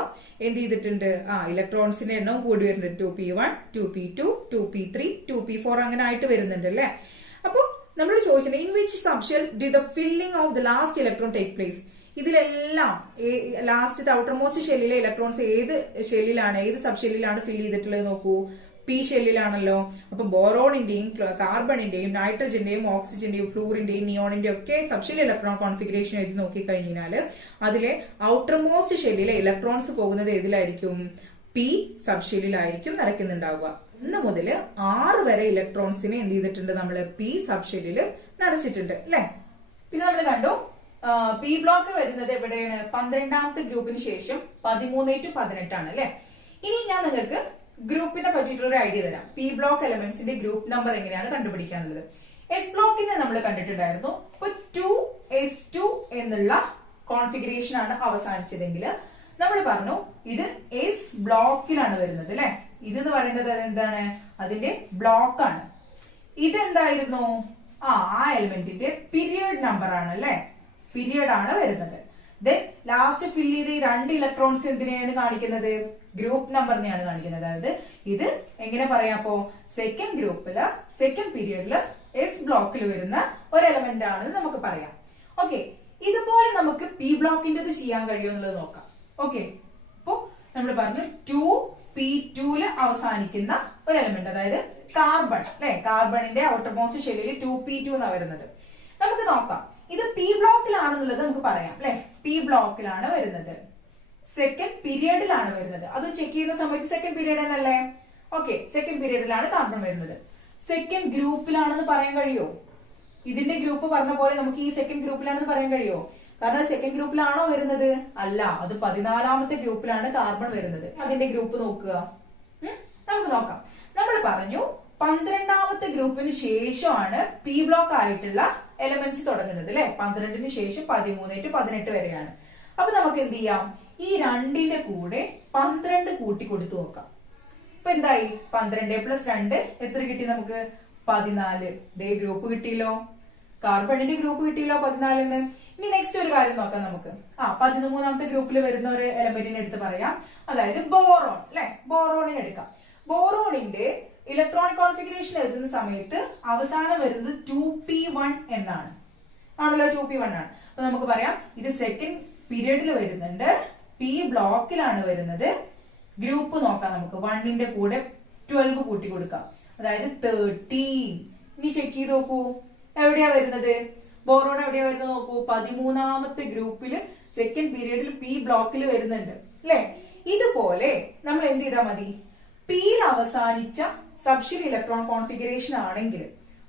എന്ത് ചെയ്തിട്ടുണ്ട്? ഇലക്ട്രോൺസിന്റെ എണ്ണം കൂടി വരുന്നുണ്ട്. 2p1 2p2 2p3 2p4 അങ്ങനെ ആയിട്ട് വരുന്നുണ്ട്, അല്ലെ? അപ്പൊ നമ്മൾ ചോദിച്ചിട്ടുണ്ട്, in which subshell did the filling of the last electron take place? ഇതിലെല്ലാം ലാസ്റ്റ് ഔട്ടർമോസ്റ്റ് ഷെല്ലിലെ ഇലക്ട്രോൺസ് ഏത് ഷെല്ലിലാണ്, ഏത് സബ് ഷെല്ലിലാണ് ഫിൽ ചെയ്തിട്ടുള്ളത് നോക്കൂ? പി ഷെല്ലിലാണല്ലോ. അപ്പൊ ബോറോണിന്റെയും കാർബണിന്റെയും നൈട്രജന്റെയും ഓക്സിജന്റെയും ഫ്ലൂറിന്റെയും നിയോണിന്റെയും ഒക്കെ സബ്ഷെൽ ഇലക്ട്രോൺ കോൺഫിഗറേഷൻ എഴുതി നോക്കിക്കഴിഞ്ഞാൽ അതിലെ ഔട്ടർമോസ്റ്റ് ഷെല്ലിലെ ഇലക്ട്രോൺസ് പോകുന്നത് ഏതിലായിരിക്കും? പി സബ്ഷെല്ലിലായിരിക്കും നിറയ്ക്കുന്നുണ്ടാവുക. 1 മുതൽ 6 വരെ ഇലക്ട്രോൺസിനെ എന്ത് ചെയ്തിട്ടുണ്ട്? നമ്മള് പി സബ്ഷെല്ലിൽ നിറച്ചിട്ടുണ്ട്, അല്ലെ? പിന്നെ നമ്മൾ കണ്ടു പി ബ്ലോക്ക് വരുന്നത് എവിടെയാണ്? 12ാമത്തെ ഗ്രൂപ്പിന് ശേഷം 13 to 18 ആണ്, അല്ലെ? ഇനി ഞാൻ നിങ്ങൾക്ക് ഗ്രൂപ്പിനെ പറ്റിയിട്ടുള്ള ഒരു ഐഡിയ തരാം. പി ബ്ലോക്ക് എലമെന്റ്സിന്റെ ഗ്രൂപ്പ് നമ്പർ എങ്ങനെയാണ് കണ്ടുപിടിക്കാന്നുള്ളത്. എസ് ബ്ലോക്കിനെ നമ്മൾ കണ്ടിട്ടുണ്ടായിരുന്നു. ഇപ്പൊ 2s2 എന്നുള്ള കോൺഫിഗറേഷൻ ആണ് അവസാനിച്ചതെങ്കിൽ നമ്മൾ പറഞ്ഞു ഇത് എസ് ബ്ലോക്കിലാണ് വരുന്നത്, അല്ലെ? ഇതെന്ന് പറയുന്നത് എന്താണ്? അതിന്റെ ബ്ലോക്കാണ്. ഇതെന്തായിരുന്നു? ആ എലിമെന്റിന്റെ പീരിയഡ് നമ്പർ ആണ്, അല്ലെ? പീരിയഡ് ആണ് വരുന്നത്. ലാസ്റ്റ് ഫിൽ ചെയ്ത് ഈ 2 ഇലക്ട്രോൺസ് എന്തിനെയാണ് കാണിക്കുന്നത്? ഗ്രൂപ്പ് നമ്പറിനെയാണ് കാണിക്കുന്നത്. അതായത് ഇത് എങ്ങനെ പറയാം? അപ്പോ സെക്കൻഡ് ഗ്രൂപ്പില് സെക്കൻഡ് പീരിയഡില് എസ് ബ്ലോക്കിൽ വരുന്ന ഒരു എലമെന്റ് ആണെന്ന് നമുക്ക് പറയാം. ഓക്കെ, ഇതുപോലെ നമുക്ക് പി ബ്ലോക്കിന്റേത് ചെയ്യാൻ കഴിയുമോ എന്നുള്ളത് നോക്കാം. ഓക്കെ, അപ്പോ നമ്മൾ പറഞ്ഞു P2 അവസാനിക്കുന്ന ഒരു എലമെന്റ്, അതായത് കാർബൺ അല്ലെ. കാർബണിന്റെ ഔട്ടർമോസ്റ്റ് ഷെല്ലിൽ 2p2 എന്നാണ് വരുന്നത്. നമുക്ക് നോക്കാം, ഇത് പി ബ്ലോക്കിലാണെന്നുള്ളത് നമുക്ക് പറയാം അല്ലെ. പി ബ്ലോക്കിലാണ് വരുന്നത്, സെക്കൻഡ് പീരിയഡിലാണ് വരുന്നത്. അത് ചെക്ക് ചെയ്യുന്ന സമയത്ത് സെക്കൻഡ് പീരിയഡ് എന്നല്ലേ. ഓക്കെ, സെക്കൻഡ് പീരിയഡിലാണ് കാർബൺ വരുന്നത്. സെക്കൻഡ് ഗ്രൂപ്പിലാണെന്ന് പറയാൻ കഴിയോ? ഇതിന്റെ ഗ്രൂപ്പ് പറഞ്ഞ പോലെ നമുക്ക് ഈ സെക്കൻഡ് ഗ്രൂപ്പിലാണെന്ന് പറയാൻ കഴിയോ? കാരണം സെക്കൻഡ് ഗ്രൂപ്പിലാണോ വരുന്നത്? അല്ല, അത് 14ാമത്തെ ഗ്രൂപ്പിലാണ് കാർബൺ വരുന്നത്. അതിന്റെ ഗ്രൂപ്പ് നോക്കുക, നമുക്ക് നോക്കാം. നമ്മൾ പറഞ്ഞു 12ാമത്തെ ഗ്രൂപ്പിന് ശേഷമാണ് പി ബ്ലോക്ക് ആയിട്ടുള്ള എലമെന്റ്സ് തുടങ്ങുന്നത് അല്ലെ. 12ന് ശേഷം 13 to 18 വരെയാണ്. അപ്പൊ നമുക്ക് എന്ത് ചെയ്യാം, ഈ 2ന്റെ കൂടെ 12 കൂട്ടി കൊടുത്തു നോക്കാം. ഇപ്പൊ എന്തായി, 12 + 2 എത്ര കിട്ടി നമുക്ക്? 14. ദേ ഗ്രൂപ്പ് കിട്ടിയല്ലോ, കാർബണിന്റെ ഗ്രൂപ്പ് കിട്ടിയല്ലോ 14. ഇനി നെക്സ്റ്റ് ഒരു കാര്യം നോക്കാം നമുക്ക്. 13ാമത്തെ ഗ്രൂപ്പിൽ വരുന്ന ഒരു എലമെന്റിനെ എടുത്ത് പറയാം, അതായത് ബോറോൺ അല്ലെ. ബോറോണിനെ എടുക്കാം. ബോറോണിന്റെ ഇലക്ട്രോണിക് കോൺഫിഗറേഷൻ എഴുതുന്ന സമയത്ത് അവസാനം വരുന്നത് 2p1 എന്നാണ്, ആണല്ലോ. 2p1 ആണ്. അപ്പൊ നമുക്ക് പറയാം ഇത് സെക്കൻഡ് പീരിയഡിൽ വരുന്നുണ്ട്, പി ബ്ലോക്കിലാണ് വരുന്നത്. ഗ്രൂപ്പ് നോക്കാം നമുക്ക്. 1ന്റെ കൂടെ 12 കൂട്ടി കൊടുക്കാം, അതായത് 13. ഇനി ചെക്ക് ചെയ്ത് നോക്കൂ, എവിടെയാ വരുന്നത്? ബോറോൺ എവിടെയാ വരുന്നത് നോക്കൂ. 13ാമത്തെ ഗ്രൂപ്പില് സെക്കൻഡ് പീരിയഡിൽ പി ബ്ലോക്കിൽ വരുന്നുണ്ട് അല്ലെ. ഇതുപോലെ നമ്മൾ എന്ത് ചെയ്താൽ മതി, പിയിൽ അവസാനിച്ച സബ്ഷെൽ ഇലക്ട്രോൺ കോൺഫിഗറേഷൻ ആണെങ്കിൽ,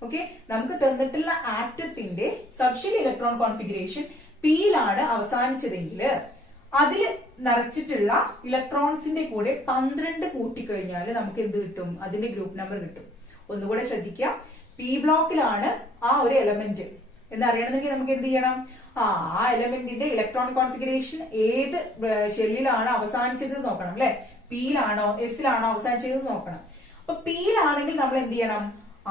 ഓക്കെ, നമുക്ക് തന്നിട്ടുള്ള ആറ്റത്തിന്റെ സബ്ഷെൽ ഇലക്ട്രോൺ കോൺഫിഗറേഷൻ പിയിലാണ് അവസാനിച്ചതെങ്കിൽ അതിൽ നിറച്ചിട്ടുള്ള ഇലക്ട്രോൺസിന്റെ കൂടെ 12 കൂട്ടിക്കഴിഞ്ഞാൽ നമുക്ക് എന്ത് കിട്ടും? അതിന്റെ ഗ്രൂപ്പ് നമ്പർ കിട്ടും. ഒന്നുകൂടെ ശ്രദ്ധിക്കുക, പി ബ്ലോക്കിലാണ് ആ ഒരു എലമെന്റ് എന്ന് അറിയണമെങ്കിൽ നമുക്ക് എന്ത് ചെയ്യണം? ആ എലമെന്റിന്റെ ഇലക്ട്രോണിക് കോൺഫിഗറേഷൻ ഏത് ഷെല്ലിലാണ് അവസാനിച്ചത് നോക്കണം അല്ലെ. പിയിലാണോ എസിലാണോ അവസാനിച്ചത് നോക്കണം. അപ്പൊ പിയിലാണെങ്കിൽ നമ്മൾ എന്ത് ചെയ്യണം?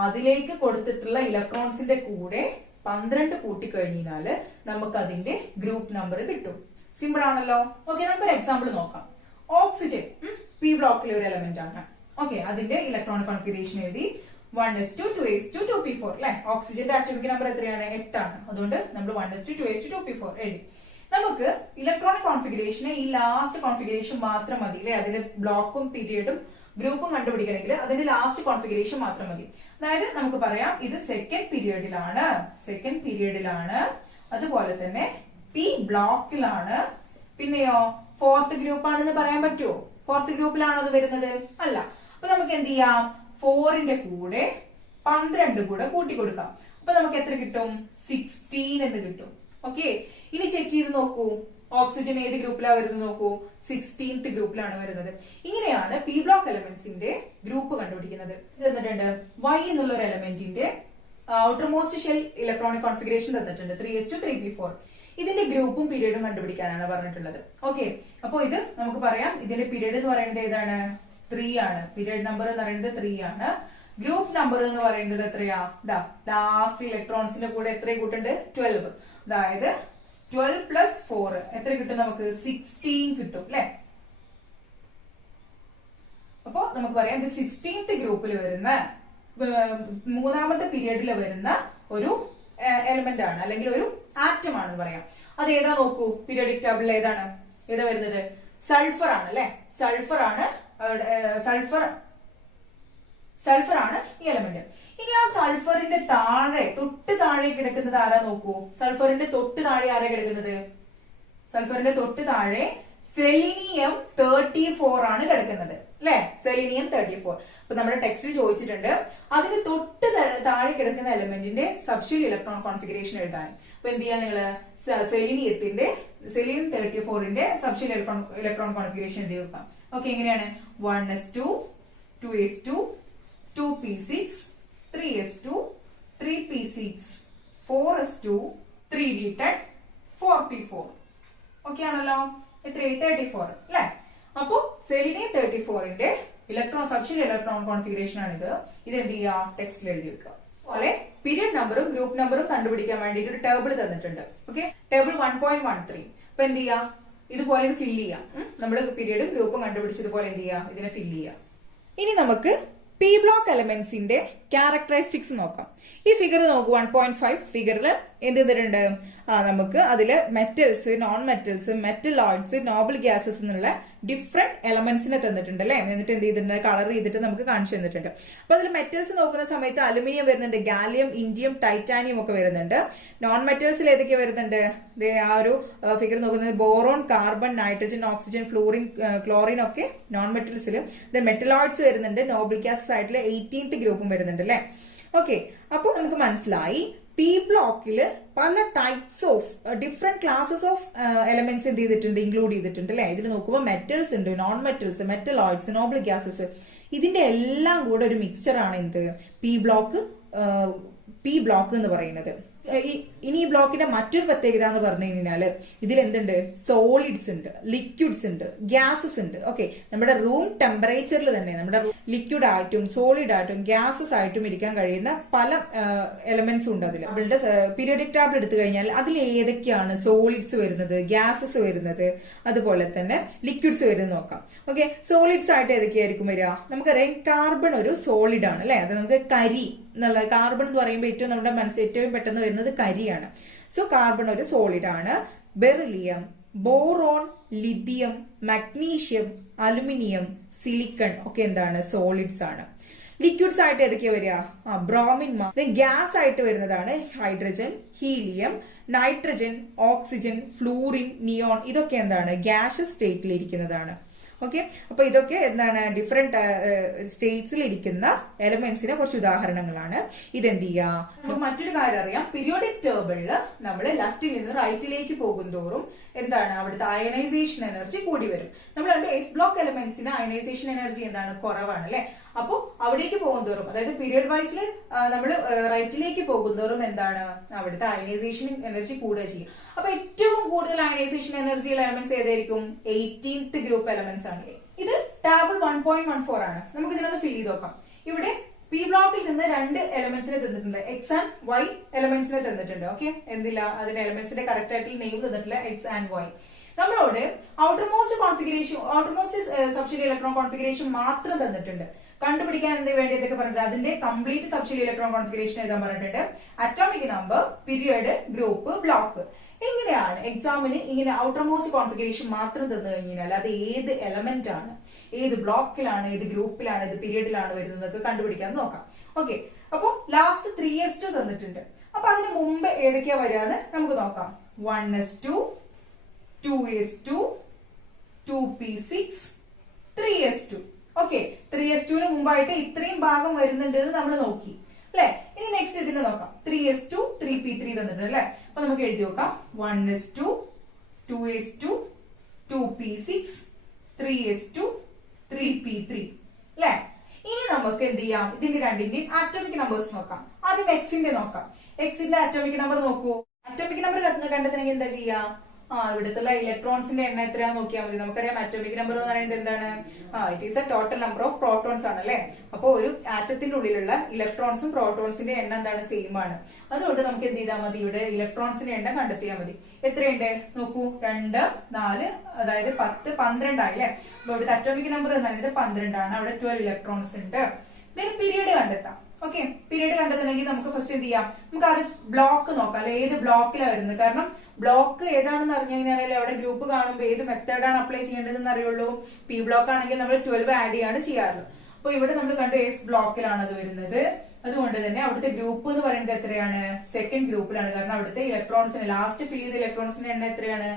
അതിലേക്ക് കൊടുത്തിട്ടുള്ള ഇലക്ട്രോൺസിന്റെ കൂടെ 12 കൂട്ടിക്കഴിഞ്ഞാല് നമുക്ക് അതിന്റെ ഗ്രൂപ്പ് നമ്പർ കിട്ടും. സിമ്പിൾ ആണല്ലോ. ഓക്കെ, നമുക്കൊരു എക്സാമ്പിൾ നോക്കാം. ഓക്സിജൻ പി ബ്ലോക്കിലെ ഒരു എലമെന്റ് ആണ്. ഓക്കെ, അതിന്റെ ഇലക്ട്രോണിക് കോൺഫിഗറേഷൻ എഴുതി 1s2 2s2 2p4 അല്ലെ. ഓക്സിജന്റെ ആറ്റോമിക് നമ്പർ എത്രയാണ്? 8 ആണ്. അതുകൊണ്ട് നമ്മൾ 1s2 2s2 2p4 എഴുതി. നമുക്ക് ഇലക്ട്രോണിക് കോൺഫിഗറേഷന് ഈ ലാസ്റ്റ് കോൺഫിഗറേഷൻ മാത്രം മതി അല്ലെ. അതിന്റെ ബ്ലോക്കും പീരിയഡും ഗ്രൂപ്പും കണ്ടുപിടിക്കണമെങ്കിൽ അതിന്റെ ലാസ്റ്റ് കോൺഫിഗറേഷൻ മാത്രം മതി. അതായത് നമുക്ക് പറയാം ഇത് സെക്കൻഡ് പീരിയഡിലാണ്, അതുപോലെ തന്നെ പി ബ്ലോക്കിലാണ്. പിന്നെയോ ഫോർത്ത് ഗ്രൂപ്പ് ആണെന്ന് പറയാൻ പറ്റുമോ? ഫോർത്ത് ഗ്രൂപ്പിലാണോ അത് വരുന്നത്? അല്ല. അപ്പൊ നമുക്ക് എന്ത് ചെയ്യാം, 4ന്റെ കൂടെ 12 കൂടെ കൂട്ടി കൊടുക്കാം. അപ്പൊ നമുക്ക് എത്ര കിട്ടും? 16 എന്ന് കിട്ടും. ഓക്കെ, ഇനി ചെക്ക് ചെയ്ത് നോക്കൂ, ഓക്സിജൻ ഏത് ഗ്രൂപ്പിലാണ് വരുന്നത് നോക്കൂ. 16th ഗ്രൂപ്പിലാണ് വരുന്നത്. ഇങ്ങനെയാണ് പി ബ്ലോക്ക് എലമെന്റ്സിന്റെ ഗ്രൂപ്പ് കണ്ടുപിടിക്കുന്നത്. ഇത് തന്നിട്ടുണ്ട് Y എന്നുള്ള ഒരു എലമെന്റിന്റെ ഔട്ടർമോസ്റ്റ് ഷെൽ ഇലക്ട്രോണിക് കോൺഫിഗറേഷൻ തന്നിട്ടുണ്ട് 3s2 3p4. ഇതിന്റെ ഗ്രൂപ്പും പീരിയഡും കണ്ടുപിടിക്കാനാണ് പറഞ്ഞിട്ടുള്ളത്. ഓക്കെ, അപ്പൊ ഇത് നമുക്ക് പറയാം ഇതിന്റെ പീരിയഡ് എന്ന് പറയുന്നത് ഏതാണ്? 3 ആണ്. പീരിയഡ് നമ്പർ എന്ന് പറയുന്നത് 3 ആണ്. ഗ്രൂപ്പ് നമ്പർ എന്ന് പറയുന്നത് എത്രയാ? ലാസ്റ്റ് ഇലക്ട്രോൺസിന്റെ കൂടെ എത്ര കൂട്ടുണ്ട്? 12. അതായത് 12 + 4 എത്ര കിട്ടും നമുക്ക്? 16 കിട്ടും അല്ലെ. അപ്പൊ നമുക്ക് പറയാം ഇത് 16th ഗ്രൂപ്പിൽ വരുന്ന 3ാമത്തെ പീരിയഡിൽ വരുന്ന ഒരു എലമെന്റ് ആണ്, അല്ലെങ്കിൽ ഒരു ആറ്റം ആണെന്ന് പറയാം. അത് ഏതാ നോക്കൂ, പീരിയോഡിക് ടേബിളിൽ ഏതാ വരുന്നത്? സൾഫർ ആണ് അല്ലെ. സൾഫർ ആണ് ഈ എലമെന്റ്. ഇനി ആ സൾഫറിന്റെ തൊട്ട് താഴെ കിടക്കുന്നത് ആരാ നോക്കൂ. സൾഫറിന്റെ തൊട്ട് താഴെ ആരാ കിടക്കുന്നത്? സൾഫറിന്റെ തൊട്ട് താഴെ സെലിനിയം 34 ആണ് കിടക്കുന്നത് അല്ലെ. സെലിനിയം 34. അപ്പൊ നമ്മുടെ ടെക്സ്റ്റിൽ ചോദിച്ചിട്ടുണ്ട് അതിന് തൊട്ട് താഴെ കിടക്കുന്ന എലമെന്റിന്റെ സബ്ഷെൽ ഇലക്ട്രോൺ കോൺഫിഗറേഷൻ എഴുതാൻ. അപ്പൊ എന്ത് ചെയ്യാ നിങ്ങള്? സെലിനിയം 34ന്റെ സബ്ഷെൽ ഇലക്ട്രോൺ കോൺഫിഗറേഷൻ എഴുതി വെക്കാം. ഓക്കെ, എങ്ങനെയാണ്? 1s2 2s2 2p6 3s2 3p6 4s2 3d10 4p4. Okay ആണല്ലോ. എത്രയായി? 34 അല്ലെ. അപ്പോ സെലിനിയം 34ന്റെ സബ്ഷെൽ ഇലക്ട്രോൺ കോൺഫിഗറേഷൻ ആണിത്. ഇത് എന്ത് ചെയ്യുക? ടെക്സ്റ്റിൽ എഴുതി വെക്കുക. അതുപോലെ പീരിയഡ് നമ്പറും ഗ്രൂപ്പ് നമ്പറും കണ്ടുപിടിക്കാൻ വേണ്ടിയിട്ട് ഒരു ടേബിൾ തന്നിട്ടുണ്ട്. Okay, table 1.13. അപ്പൊ എന്ത് ചെയ്യാം? ഇതുപോലെ ഇത് ഫില്ല് ചെയ്യാം. നമ്മൾ പീരിയഡും ഗ്രൂപ്പും കണ്ടുപിടിച്ചതുപോലെ എന്ത് ചെയ്യാം? ഇതിനെ ഫില്ല് ചെയ്യാം. ഇനി നമുക്ക് പി ബ്ലോക്ക് എലമെന്റ്സിന്റെ ക്യാരക്ടറിസ്റ്റിക്സ് നോക്കാം. ഈ ഫിഗർ നോക്കൂ. 1.5 ഫിഗറിൽ എന്ത് തരുന്നുണ്ട്? നമുക്ക് അതില് metals, non metals, metalloids, Noble gases എന്നുള്ള ഡിഫറെന്റ് എലമെന്റ്സിനെ തന്നിട്ടുണ്ട് അല്ലെ. എന്നിട്ട് എന്ത് ചെയ്തിട്ടുണ്ട്, കളർ ചെയ്തിട്ട് നമുക്ക് കാണിച്ചു തന്നിട്ടുണ്ട്. അപ്പൊ അതിൽ മെറ്റൽസ് നോക്കുന്ന സമയത്ത് അലുമിനിയം വരുന്നുണ്ട്, ഗാലിയം, ഇൻഡിയം, ടൈറ്റാനിയം ഒക്കെ വരുന്നുണ്ട്. നോൺ മെറ്റൽസിൽ ഏതൊക്കെ വരുന്നുണ്ട്, ആ ഒരു ഫിഗർ നോക്കുന്നത് boron, carbon, nitrogen, oxygen, fluorine, chlorine ഒക്കെ നോൺ മെറ്റൽസിൽ. മെറ്റലോയിഡ്സ് വരുന്നുണ്ട്, നോബിൾ ഗ്യാസസ് ആയിട്ടുള്ള 18th ഗ്രൂപ്പും വരുന്നുണ്ട് അല്ലെ. ഓക്കെ, അപ്പോൾ നമുക്ക് മനസ്സിലായി പി ബ്ലോക്കില് പല types of different classes of elements എന്ത് ചെയ്തിട്ടുണ്ട്, ഇൻക്ലൂഡ് ചെയ്തിട്ടുണ്ട് അല്ലെ. ഇതിൽ നോക്കുമ്പോൾ മെറ്റൽസ് ഉണ്ട്, non metals, metalloids, Noble gases, ഇതിന്റെ എല്ലാം കൂടെ ഒരു മിക്സ്ചർ ആണ് എന്ത് പി ബ്ലോക്ക് എന്ന് പറയുന്നത്. ഇനി ഈ ബ്ലോക്കിന്റെ മറ്റൊരു പ്രത്യേകത എന്ന് പറഞ്ഞു കഴിഞ്ഞാല് ഇതിൽ എന്തുണ്ട്, സോളിഡ്സ് ഉണ്ട്, ലിക്വിഡ്സ് ഉണ്ട്, ഗ്യാസസ് ഉണ്ട്. ഓക്കെ, നമ്മുടെ റൂം ടെമ്പറേച്ചറിൽ തന്നെ നമ്മുടെ ലിക്വിഡ് ആയിട്ടും സോളിഡ് ആയിട്ടും ഗ്യാസസ് ആയിട്ടും ഇരിക്കാൻ കഴിയുന്ന പല എലമെന്റ്സും ഉണ്ട് അതിൽ. നമ്മളുടെ പീരിയോഡിക് ടേബിൾ എടുത്തു കഴിഞ്ഞാൽ അതിൽ ഏതൊക്കെയാണ് സോളിഡ്സ് വരുന്നത്, ഗ്യാസസ് വരുന്നത്, അതുപോലെ തന്നെ ലിക്വിഡ്സ് വരുന്നത് നോക്കാം. ഓക്കെ, സോളിഡ്സ് ആയിട്ട് ഏതൊക്കെയായിരിക്കും വരിക, നമുക്കറിയാം കാർബൺ ഒരു സോളിഡ് ആണ് അല്ലെ. അത് നമുക്ക് കരി എന്നുള്ള, കാർബൺ എന്ന് പറയുമ്പോൾ ഏറ്റവും നമ്മുടെ മനസ്സിൽ ഏറ്റവും പെട്ടെന്ന് വരുന്നത് കരിയാണ്. സോ കാർബൺ ഒരു സോളിഡ് ആണ്. Beryllium, boron, lithium, magnesium, aluminium, silicon ഒക്കെ എന്താണ്, സോളിഡ്സ് ആണ്. ലിക്വിഡ്സ് ആയിട്ട് ഏതൊക്കെയാ വരിക, ബ്രോമിൻ. ഗ്യാസ് ആയിട്ട് വരുന്നതാണ് hydrogen, helium, nitrogen, oxygen, fluorine, neon. ഇതൊക്കെ എന്താണ്, ഗ്യാഷ്യസ് സ്റ്റേറ്റിൽ ഇരിക്കുന്നതാണ്. ഓക്കെ, അപ്പൊ ഇതൊക്കെ എന്താണ് ഡിഫറെന്റ് സ്റ്റേറ്റ്സിൽ ഇരിക്കുന്ന എലമെന്റ്സിനെ കുറച്ച് ഉദാഹരണങ്ങളാണ്. ഇതെന്ത് ചെയ്യാം, നമുക്ക് മറ്റൊരു കാര്യം അറിയാം, പീരിയോഡിക് ടേബിളിൽ നമ്മൾ ലെഫ്റ്റിൽ നിന്ന് റൈറ്റിലേക്ക് പോകുന്തോറും എന്താണ് അവിടുത്തെ അയണൈസേഷൻ എനർജി കൂടി വരും. നമ്മൾ കണ്ടു എസ് ബ്ലോക്ക് എലമെന്റ്സിന് അയണൈസേഷൻ എനർജി എന്താണ്, കുറവാണ് അല്ലെ. അപ്പൊ അവിടേക്ക് പോകുന്തോറും, അതായത് പീരിയഡ് വൈസിൽ നമ്മൾ റൈറ്റിലേക്ക് പോകുന്തോറും എന്താണ് അവിടുത്തെ അയണൈസേഷൻ എനർജി കൂടുക ചെയ്യും. അപ്പൊ ഏറ്റവും കൂടുതൽ അയണൈസേഷൻ എനർജി എലമെന്റ്സ് ഏതായിരിക്കും, 18th ഗ്രൂപ്പ് എലമെന്റ്സ് ആണ്. ഇത് ടാബിൾ 1.14 ആണ്. നമുക്ക് ഇതിനൊന്ന് ഫിൽ ചെയ്ത് നോക്കാം. ഇവിടെ പി ബ്ലോക്കിൽ നിന്ന് രണ്ട് എലമെന്റ്സിനെ തന്നിട്ടുണ്ട്, എക്സ് ആൻഡ് വൈ എലമെന്റ്സിനെ തന്നിട്ടുണ്ട്. ഓക്കെ, എന്തില്ല അതിന്റെ എലമെന്റ്സിന്റെ കറക്റ്റ് ആയിട്ടുള്ള നെയിം തന്നിട്ടില്ല, എക്സ് ആൻഡ് വൈ. നമ്മളോട് ഔട്ടർമോസ്റ്റ് സബ്സ്റ്റിറ്റ്യൂട്ട് ഇലക്ട്രോൺ കോൺഫിഗറേഷൻ മാത്രം തന്നിട്ടുണ്ട്. കണ്ടുപിടിക്കാൻ എന്ത് വേണ്ടി എന്തൊക്കെ പറഞ്ഞിട്ടുണ്ട്, അതിന്റെ കംപ്ലീറ്റ് സബ്സ്റ്റിറ്റ്യൂട്ട് ഇലക്ട്രോൺ കോൺഫിഗറേഷൻ എഴുതാൻ പറഞ്ഞിട്ടുണ്ട്. Atomic number, period, group, block. എങ്ങനെയാണ് എക്സാമിന് ഇങ്ങനെ ഔട്ടർമോസ്റ്റ് കോൺഫിഗറേഷൻ മാത്രം തന്നു കഴിഞ്ഞാൽ അത് ഏത് എലമെന്റ് ആണ്, ഏത് ബ്ലോക്കിലാണ്, ഏത് ഗ്രൂപ്പിലാണ്, ഏത് പീരിയഡിലാണ് വരുന്നതൊക്കെ കണ്ടുപിടിക്കാൻ നോക്കാം. ഓക്കെ, അപ്പൊ ലാസ്റ്റ് 3s2 തന്നിട്ടുണ്ട്. അപ്പൊ അതിന് മുമ്പ് ഏതൊക്കെയാ വരാന്ന് നമുക്ക് നോക്കാം. 1s2, 2s2, 2p6, 3s2. Okay, 3s2ന് മുമ്പായിട്ട് ഇത്രയും ഭാഗം വരുന്നുണ്ട് എന്ന് നമ്മൾ നോക്കി അല്ലെ. ഇനി നെക്സ്റ്റ് ഇതിന് നോക്കാം. 3s2, 3p3 തന്നിട്ടുണ്ട് അല്ലെ. അപ്പൊ നമുക്ക് എഴുതി നോക്കാം. 1s2, 2s2, 2p6, 3s2, 3p3 അല്ലെ. ഇനി നമുക്ക് എന്ത് ചെയ്യാം, ഇതിന്റെ രണ്ടിന്റെയും ആറ്റോമിക് നമ്പേഴ്സ് നോക്കാം. ആദ്യം എക്സിന്റെ നോക്കാം. എക്സിന്റെ ആറ്റോമിക് നമ്പർ നോക്കൂ. ആറ്റോമിക് നമ്പർ കണ്ടെത്തണമെങ്കിൽ എന്താ ചെയ്യാ, ഇവിടുത്തെ ഇലക്ട്രോൺസിന്റെ എണ്ണം എത്രയാന്ന് നോക്കിയാൽ മതി. നമുക്കറിയാം അറ്റോമിക് നമ്പർ എന്ന് പറയുന്നത് എന്താണ്, it is A total number of protons ആണ് അല്ലെ. അപ്പൊ ഒരു ആറ്റത്തിന്റെ ഉള്ളിലുള്ള ഇലക്ട്രോൺസും പ്രോട്ടോൺസിന്റെ എണ്ണം എന്താണ്, സെയിം ആണ്. അതുകൊണ്ട് നമുക്ക് എന്ത് ചെയ്താൽ മതി, ഇവിടെ ഇലക്ട്രോൺസിന്റെ എണ്ണം കണ്ടെത്തിയാൽ മതി. എത്രയുണ്ട് നോക്കൂ, 2, 4, അതായത് 10, 12 ആയി അല്ലെ. അപ്പൊ ഇവിടുത്തെ അറ്റോമിക് നമ്പർ എന്ന് പറയുന്നത് 12 ആണ്. അവിടെ 12 ഇലക്ട്രോൺസ് ഉണ്ട്. പീരീഡ് കണ്ടെത്താം. ഓക്കെ, പീരീഡ് കണ്ടെത്തണമെങ്കിൽ നമുക്ക് ഫസ്റ്റ് എന്ത് ചെയ്യാം, നമുക്ക് ആദ്യം ബ്ലോക്ക് നോക്കാം അല്ലെ, ഏത് ബ്ലോക്കിലാണ് വരുന്നത്. കാരണം ബ്ലോക്ക് ഏതാണെന്ന് അറിഞ്ഞു കഴിഞ്ഞാലല്ലേ അവിടെ ഗ്രൂപ്പ് കാണുമ്പോൾ ഏത് മെത്തേഡാണ് അപ്ലൈ ചെയ്യേണ്ടതെന്ന് അറിയുള്ളൂ. പി ബ്ലോക്ക് ആണെങ്കിൽ നമ്മൾ 12 ആഡ് ചെയ്യാണ് ചെയ്യാറുള്ളത്. അപ്പൊ ഇവിടെ നമ്മൾ കണ്ടു എസ് ബ്ലോക്കിലാണ് അത് വരുന്നത്. അതുകൊണ്ട് തന്നെ അവിടുത്തെ ഗ്രൂപ്പ് എന്ന് പറയുന്നത് എത്രയാണ്, സെക്കൻഡ് ഗ്രൂപ്പിലാണ്. കാരണം അവിടുത്തെ ഇലക്ട്രോൺസിന് ലാസ്റ്റ് ഫിൽ ചെയ്ത ഇലക്ട്രോൺസിന്റെ എണ്ണം എത്രയാണ്,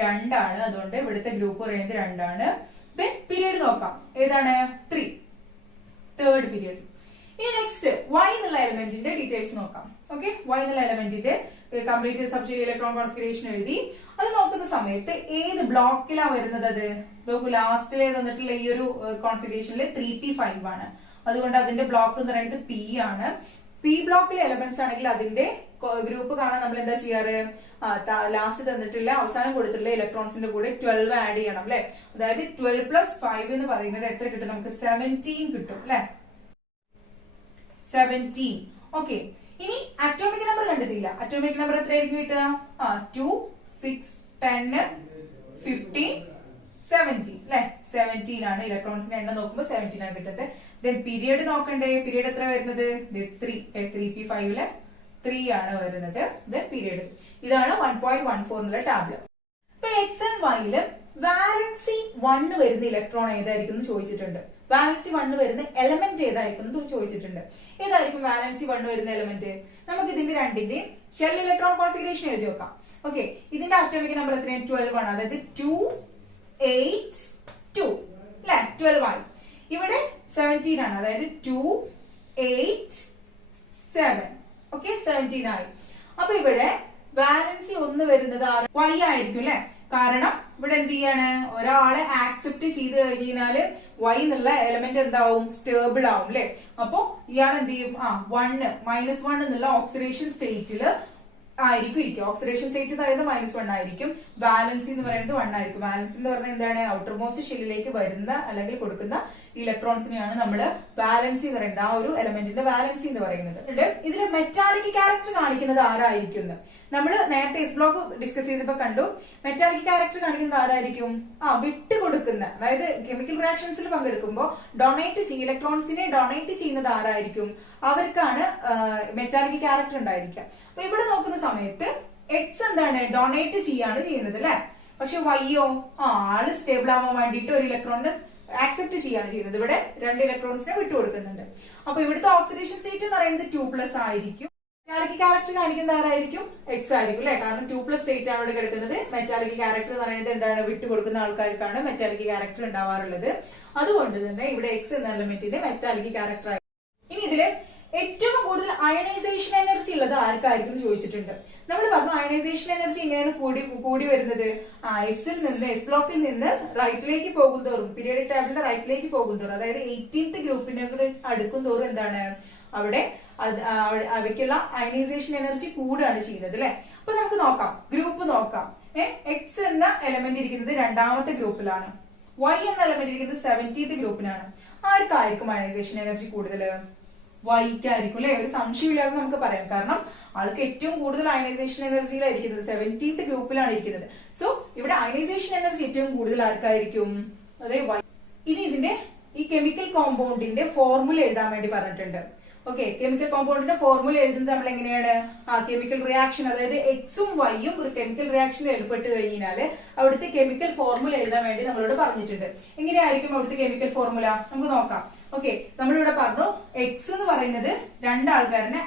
2 ആണ്. അതുകൊണ്ട് ഇവിടുത്തെ ഗ്രൂപ്പ് പറയുന്നത് 2 ആണ്. പീരീഡ് നോക്കാം, ഏതാണ് 3, തേർഡ് പീരീഡ്. ഇനി നെക്സ്റ്റ് വൈ എന്നുള്ള എലമെന്റിന്റെ ഡീറ്റെയിൽസ് നോക്കാം. ഓക്കെ, വൈ എന്നുള്ള എലമെന്റിന്റെ കംപ്ലീറ്റ് സബ്സ്റ്റിറ്റ്യൂട്ട് ഇലക്ട്രോൺ കോൺഫിഗറേഷൻ എഴുതി. അത് നോക്കുന്ന സമയത്ത് ഏത് ബ്ലോക്കിലാണ് വരുന്നത്, അത് നോക്കൂ. ലാസ്റ്റിലെ തന്നിട്ടുള്ള ഈ ഒരു കോൺഫിഗറേഷനിൽ 3p5 ആണ്. അതുകൊണ്ട് അതിന്റെ ബ്ലോക്ക് എന്ന് പറയുന്നത് പി ആണ്. പി ബ്ലോക്കിലെ എലമെന്റ്സ് ആണെങ്കിൽ അതിന്റെ ഗ്രൂപ്പ് കാണാൻ നമ്മൾ എന്താ ചെയ്യാറ്, ലാസ്റ്റ് തന്നിട്ടുള്ള അവസാനം കൊടുത്തിട്ടുള്ള ഇലക്ട്രോൺസിന്റെ കൂടെ 12 ആഡ് ചെയ്യണം അല്ലെ. അതായത് 12 + 5 എന്ന് പറയുന്നത് എത്ര കിട്ടും, നമുക്ക് 17 കിട്ടും അല്ലെ. 17. ഓക്കെ, ഇനി അറ്റോമിക് നമ്പർ കണ്ടെത്തിയില്ല. അറ്റോമിക് നമ്പർ എത്രയായിരിക്കും കിട്ടുക, 2, 6, 10, 15, 17 അല്ലെ. 17 ആണ് ഇലക്ട്രോൺസിന്റെ എണ്ണം നോക്കുമ്പോൾ 17 ആണ് കിട്ടുന്നത്. ദെൻ പീരിയഡ് നോക്കണ്ടേ, പീരിയഡ് എത്ര വരുന്നത്, 3p5 3 ആണ് വരുന്നത്. ദെൻ പീരിയഡ് ഇതാണ് 1.14 എന്നുള്ള ടാബ്ലോ. ഇപ്പൊ എക്സ് ആൻഡ് വൈയില് വാലൻസി 1 വരുന്ന ഇലക്ട്രോൺ ഏതായിരിക്കും എന്ന് ചോദിച്ചിട്ടുണ്ട്. വാലൻസി 1 വരുന്ന എലമെന്റ് ഏതായിരിക്കും എന്ന് ചോദിച്ചിട്ടുണ്ട്. ഏതായിരിക്കും വാലൻസി 1 വരുന്ന എലമെന്റ്? നമുക്ക് ഇതിന്റെ രണ്ടിന്റെയും ഷെൽ ഇലക്ട്രോൺ കോൺഫിഗറേഷൻ എഴുതി നോക്കാം. ഓക്കെ, ഇതിന്റെ അറ്റോമിക് നമ്പർ എത്രയാണ്? 12 ആണ്. അതായത് 2 8 2 അല്ലെ, 12 ആയി. ഇവിടെ 17 ആണ്. അതായത് 2 8 7. ഓക്കെ, 17 ആയി. അപ്പൊ ഇവിടെ വാലൻസി 1 വരുന്നത് y ആയിരിക്കും അല്ലെ. കാരണം ഇവിടെ എന്ത് ചെയ്യാണ്, ഒരാളെ ആക്സെപ്റ്റ് ചെയ്ത് കഴിഞ്ഞാല് y എന്നുള്ള എലമെന്റ് എന്താവും? സ്റ്റേബിൾ ആവും അല്ലെ. അപ്പൊ ഇയാൾ എന്ത് ചെയ്യും? -1 എന്നുള്ള ഓക്സിഡേഷൻ സ്റ്റേറ്റില് ആയിരിക്കും ഇരിക്കും. ഓക്സിഡേഷൻ സ്റ്റേറ്റ് എന്ന് പറയുന്നത് -1 ആയിരിക്കും. വാലൻസി എന്ന് പറയുന്നത് 1 ആയിരിക്കും. വാലൻസി എന്ന് പറയുന്നത് എന്താണ്? ഔട്ടർ മോസ്റ്റ് ഷെല്ലിലേക്ക് വരുന്ന അല്ലെങ്കിൽ കൊടുക്കുന്ന ഇലക്ട്രോൺസിനെയാണ് നമ്മൾ വാലൻസി എന്ന് പറയുന്നത്. ആ ഒരു എലമെന്റിന്റെ വാലൻസി എന്ന് പറയുന്നത്. ഇതിൽ മെറ്റാലിക് ക്യാരക്ടർ കാണിക്കുന്നത് ആരായിരിക്കും? നമ്മൾ നേരത്തെ എസ് ബ്ലോക്ക് ഡിസ്കസ് ചെയ്തപ്പോ കണ്ടു. മെറ്റാലിക് ക്യാരക്ടർ കാണിക്കുന്നത് ആരായിരിക്കും? വിട്ടുകൊടുക്കുന്ന, അതായത് കെമിക്കൽ റിയാക്ഷൻസിൽ പങ്കെടുക്കുമ്പോൾ ഇലക്ട്രോൺസിനെ ഡൊണേറ്റ് ചെയ്യുന്നത് ആരായിരിക്കും? അവർക്കാണ് മെറ്റാലിക് ക്യാരക്ടർ ഉണ്ടായിരിക്കുക. അപ്പൊ ഇവിടെ നോക്കുന്ന സമയത്ത് എക്സ് എന്താണ്? ഡൊണേറ്റ് ചെയ്യാണ് ചെയ്യുന്നത് അല്ലെ. പക്ഷെ വൈയോ ആള് സ്റ്റേബിൾ ആവാൻ വേണ്ടിയിട്ട് ഒരു ഇലക്ട്രോണിനെ ആക്സെപ്റ്റ് ചെയ്യാണ് ചെയ്യുന്നത്. ഇവിടെ 2 ഇലക്ട്രോൺസിനെ വിട്ടുകൊടുക്കുന്നുണ്ട്. അപ്പൊ ഇവിടുത്തെ ഓക്സിഡേഷൻ സ്റ്റേറ്റ് എന്ന് പറയുന്നത് 2+ ആയിരിക്കും. മെറ്റാലിക് ക്യാരക്ടർ കാണിക്കുന്നത് ആരായിരിക്കും? എക്സ് ആയിരിക്കും അല്ലെ. കാരണം 2+ സ്റ്റേറ്റ് ആണ് ഇവിടെ കിടക്കുന്നത്. മെറ്റാലിക് ക്യാരക്ടർ എന്ന് പറയുന്നത് എന്താണ്? വിട്ടുകൊടുക്കുന്ന ആൾക്കാർക്കാണ് മെറ്റാലിക് ക്യാരക്ടർ ഉണ്ടാവാറുള്ളത്. അതുകൊണ്ട് തന്നെ ഇവിടെ എക്സ് എന്ന എലമെന്റിന്റെ മെറ്റാലിക് ക്യാരക്ടർ ആയി. ഇനി ഇതില് ഏറ്റവും കൂടുതൽ അയണൈസേഷൻ എനർജി ഉള്ളത് ആർക്കായിരിക്കും ചോദിച്ചിട്ടുണ്ട്. നമ്മൾ പറഞ്ഞു അയണൈസേഷൻ എനർജി എങ്ങനെയാണ് കൂടി വരുന്നത്? എസ് ബ്ലോക്കിൽ നിന്ന് റൈറ്റിലേക്ക് പോകും തോറും, പീരിയോഡിക് ടേബിളിന്റെ റൈറ്റിലേക്ക് പോകും തോറും, അതായത് 18th ഗ്രൂപ്പിനെ അടുക്കും തോറും എന്താണ് അവിടെ അവയ്ക്കുള്ള അയണൈസേഷൻ എനർജി കൂടുകയാണ് ചെയ്യുന്നത് അല്ലെ. അപ്പൊ നമുക്ക് നോക്കാം, ഗ്രൂപ്പ് നോക്കാം. എക്സ് എന്ന എലമെന്റ് ഇരിക്കുന്നത് 2ാമത്തെ ഗ്രൂപ്പിലാണ്. വൈ എന്ന എലമെന്റ് ഇരിക്കുന്നത് 17th ഗ്രൂപ്പിലാണ്. ആർക്കായിരിക്കും അയണൈസേഷൻ എനർജി കൂടുതൽ? വൈക്കായിരിക്കും അല്ലെ. ഒരു സംശയമില്ലാതെ നമുക്ക് പറയാം. കാരണം ആൾക്ക് ഏറ്റവും കൂടുതൽ അയണൈസേഷൻ എനർജിയിലായിരിക്കുന്നത് 17th ഗ്രൂപ്പിലാണ് ഇരിക്കുന്നത്. സോ ഇവിടെ അയണൈസേഷൻ എനർജി ഏറ്റവും കൂടുതൽ ആർക്കായിരിക്കും? അതെ, വൈ. ഇനി ഇതിന്റെ ഈ കെമിക്കൽ കോമ്പൗണ്ടിന്റെ ഫോർമുല എഴുതാൻ വേണ്ടി പറഞ്ഞിട്ടുണ്ട്. ഓക്കെ, കെമിക്കൽ കോമ്പൗണ്ടിന്റെ ഫോർമുല എഴുതുന്നത് നമ്മൾ എങ്ങനെയാണ്? കെമിക്കൽ റിയാക്ഷൻ, അതായത് എക്സും വൈയും ഒരു കെമിക്കൽ റിയാക്ഷനിൽ ഏർപ്പെട്ട് കഴിഞ്ഞാല് അവിടുത്തെ കെമിക്കൽ ഫോർമുല എഴുതാൻ വേണ്ടി നമ്മളോട് പറഞ്ഞിട്ടുണ്ട്. എങ്ങനെയായിരിക്കും അവിടുത്തെ കെമിക്കൽ ഫോർമുല? നമുക്ക് നോക്കാം. ഓക്കെ, നമ്മളിവിടെ പറഞ്ഞു എക്സ് എന്ന് പറയുന്നത് 2 ആൾക്കാരനെ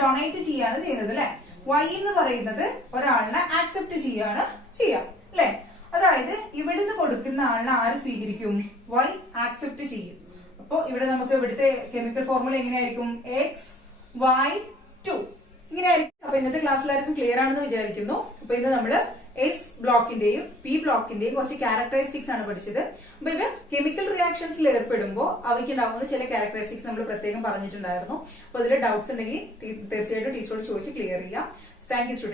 ഡൊണേറ്റ് ചെയ്യാണ് ചെയ്യുന്നത് അല്ലെ. വൈ എന്ന് പറയുന്നത് ഒരാളിനെ ആക്സെപ്റ്റ് ചെയ്യാണ് ചെയ്യാം അല്ലെ. അതായത് ഇവിടുന്ന് കൊടുക്കുന്ന ആളിനെ ആര് സ്വീകരിക്കും? വൈ ആക്സെപ്റ്റ് ചെയ്യും. അപ്പൊ ഇവിടെ നമുക്ക് ഇവിടുത്തെ കെമിക്കൽ ഫോർമുല എങ്ങനെയായിരിക്കും? XY2 ഇങ്ങനെയായിരിക്കും. അപ്പൊ ഇന്നത്തെ ക്ലാസ്സിൽ ആർക്കും ക്ലിയർ ആണെന്ന് വിചാരിക്കുന്നു. അപ്പൊ ഇന്ന് നമ്മള് എസ് ബ്ലോക്കിന്റെയും പി ബ്ലോക്കിന്റെയും കുറച്ച് ക്യാരക്ടറിസ്റ്റിക്സ് ആണ് പഠിച്ചത്. അപ്പൊ ഇവ കെമിക്കൽ റിയാക്ഷൻസിൽ ഏർപ്പെടുമ്പോൾ അവയ്ക്ക് ഉണ്ടാകുന്ന ചില ക്യാരക്ടറിസ്റ്റിക്സ് നമ്മൾ പ്രത്യേകം പറഞ്ഞിട്ടുണ്ടായിരുന്നു. അപ്പൊ അതിൽ ഡൗട്ട്സ് ഉണ്ടെങ്കിൽ തീർച്ചയായിട്ടും ടീച്ചറോട് ചോദിച്ച് ക്ലിയർ ചെയ്യാം. Thank you student.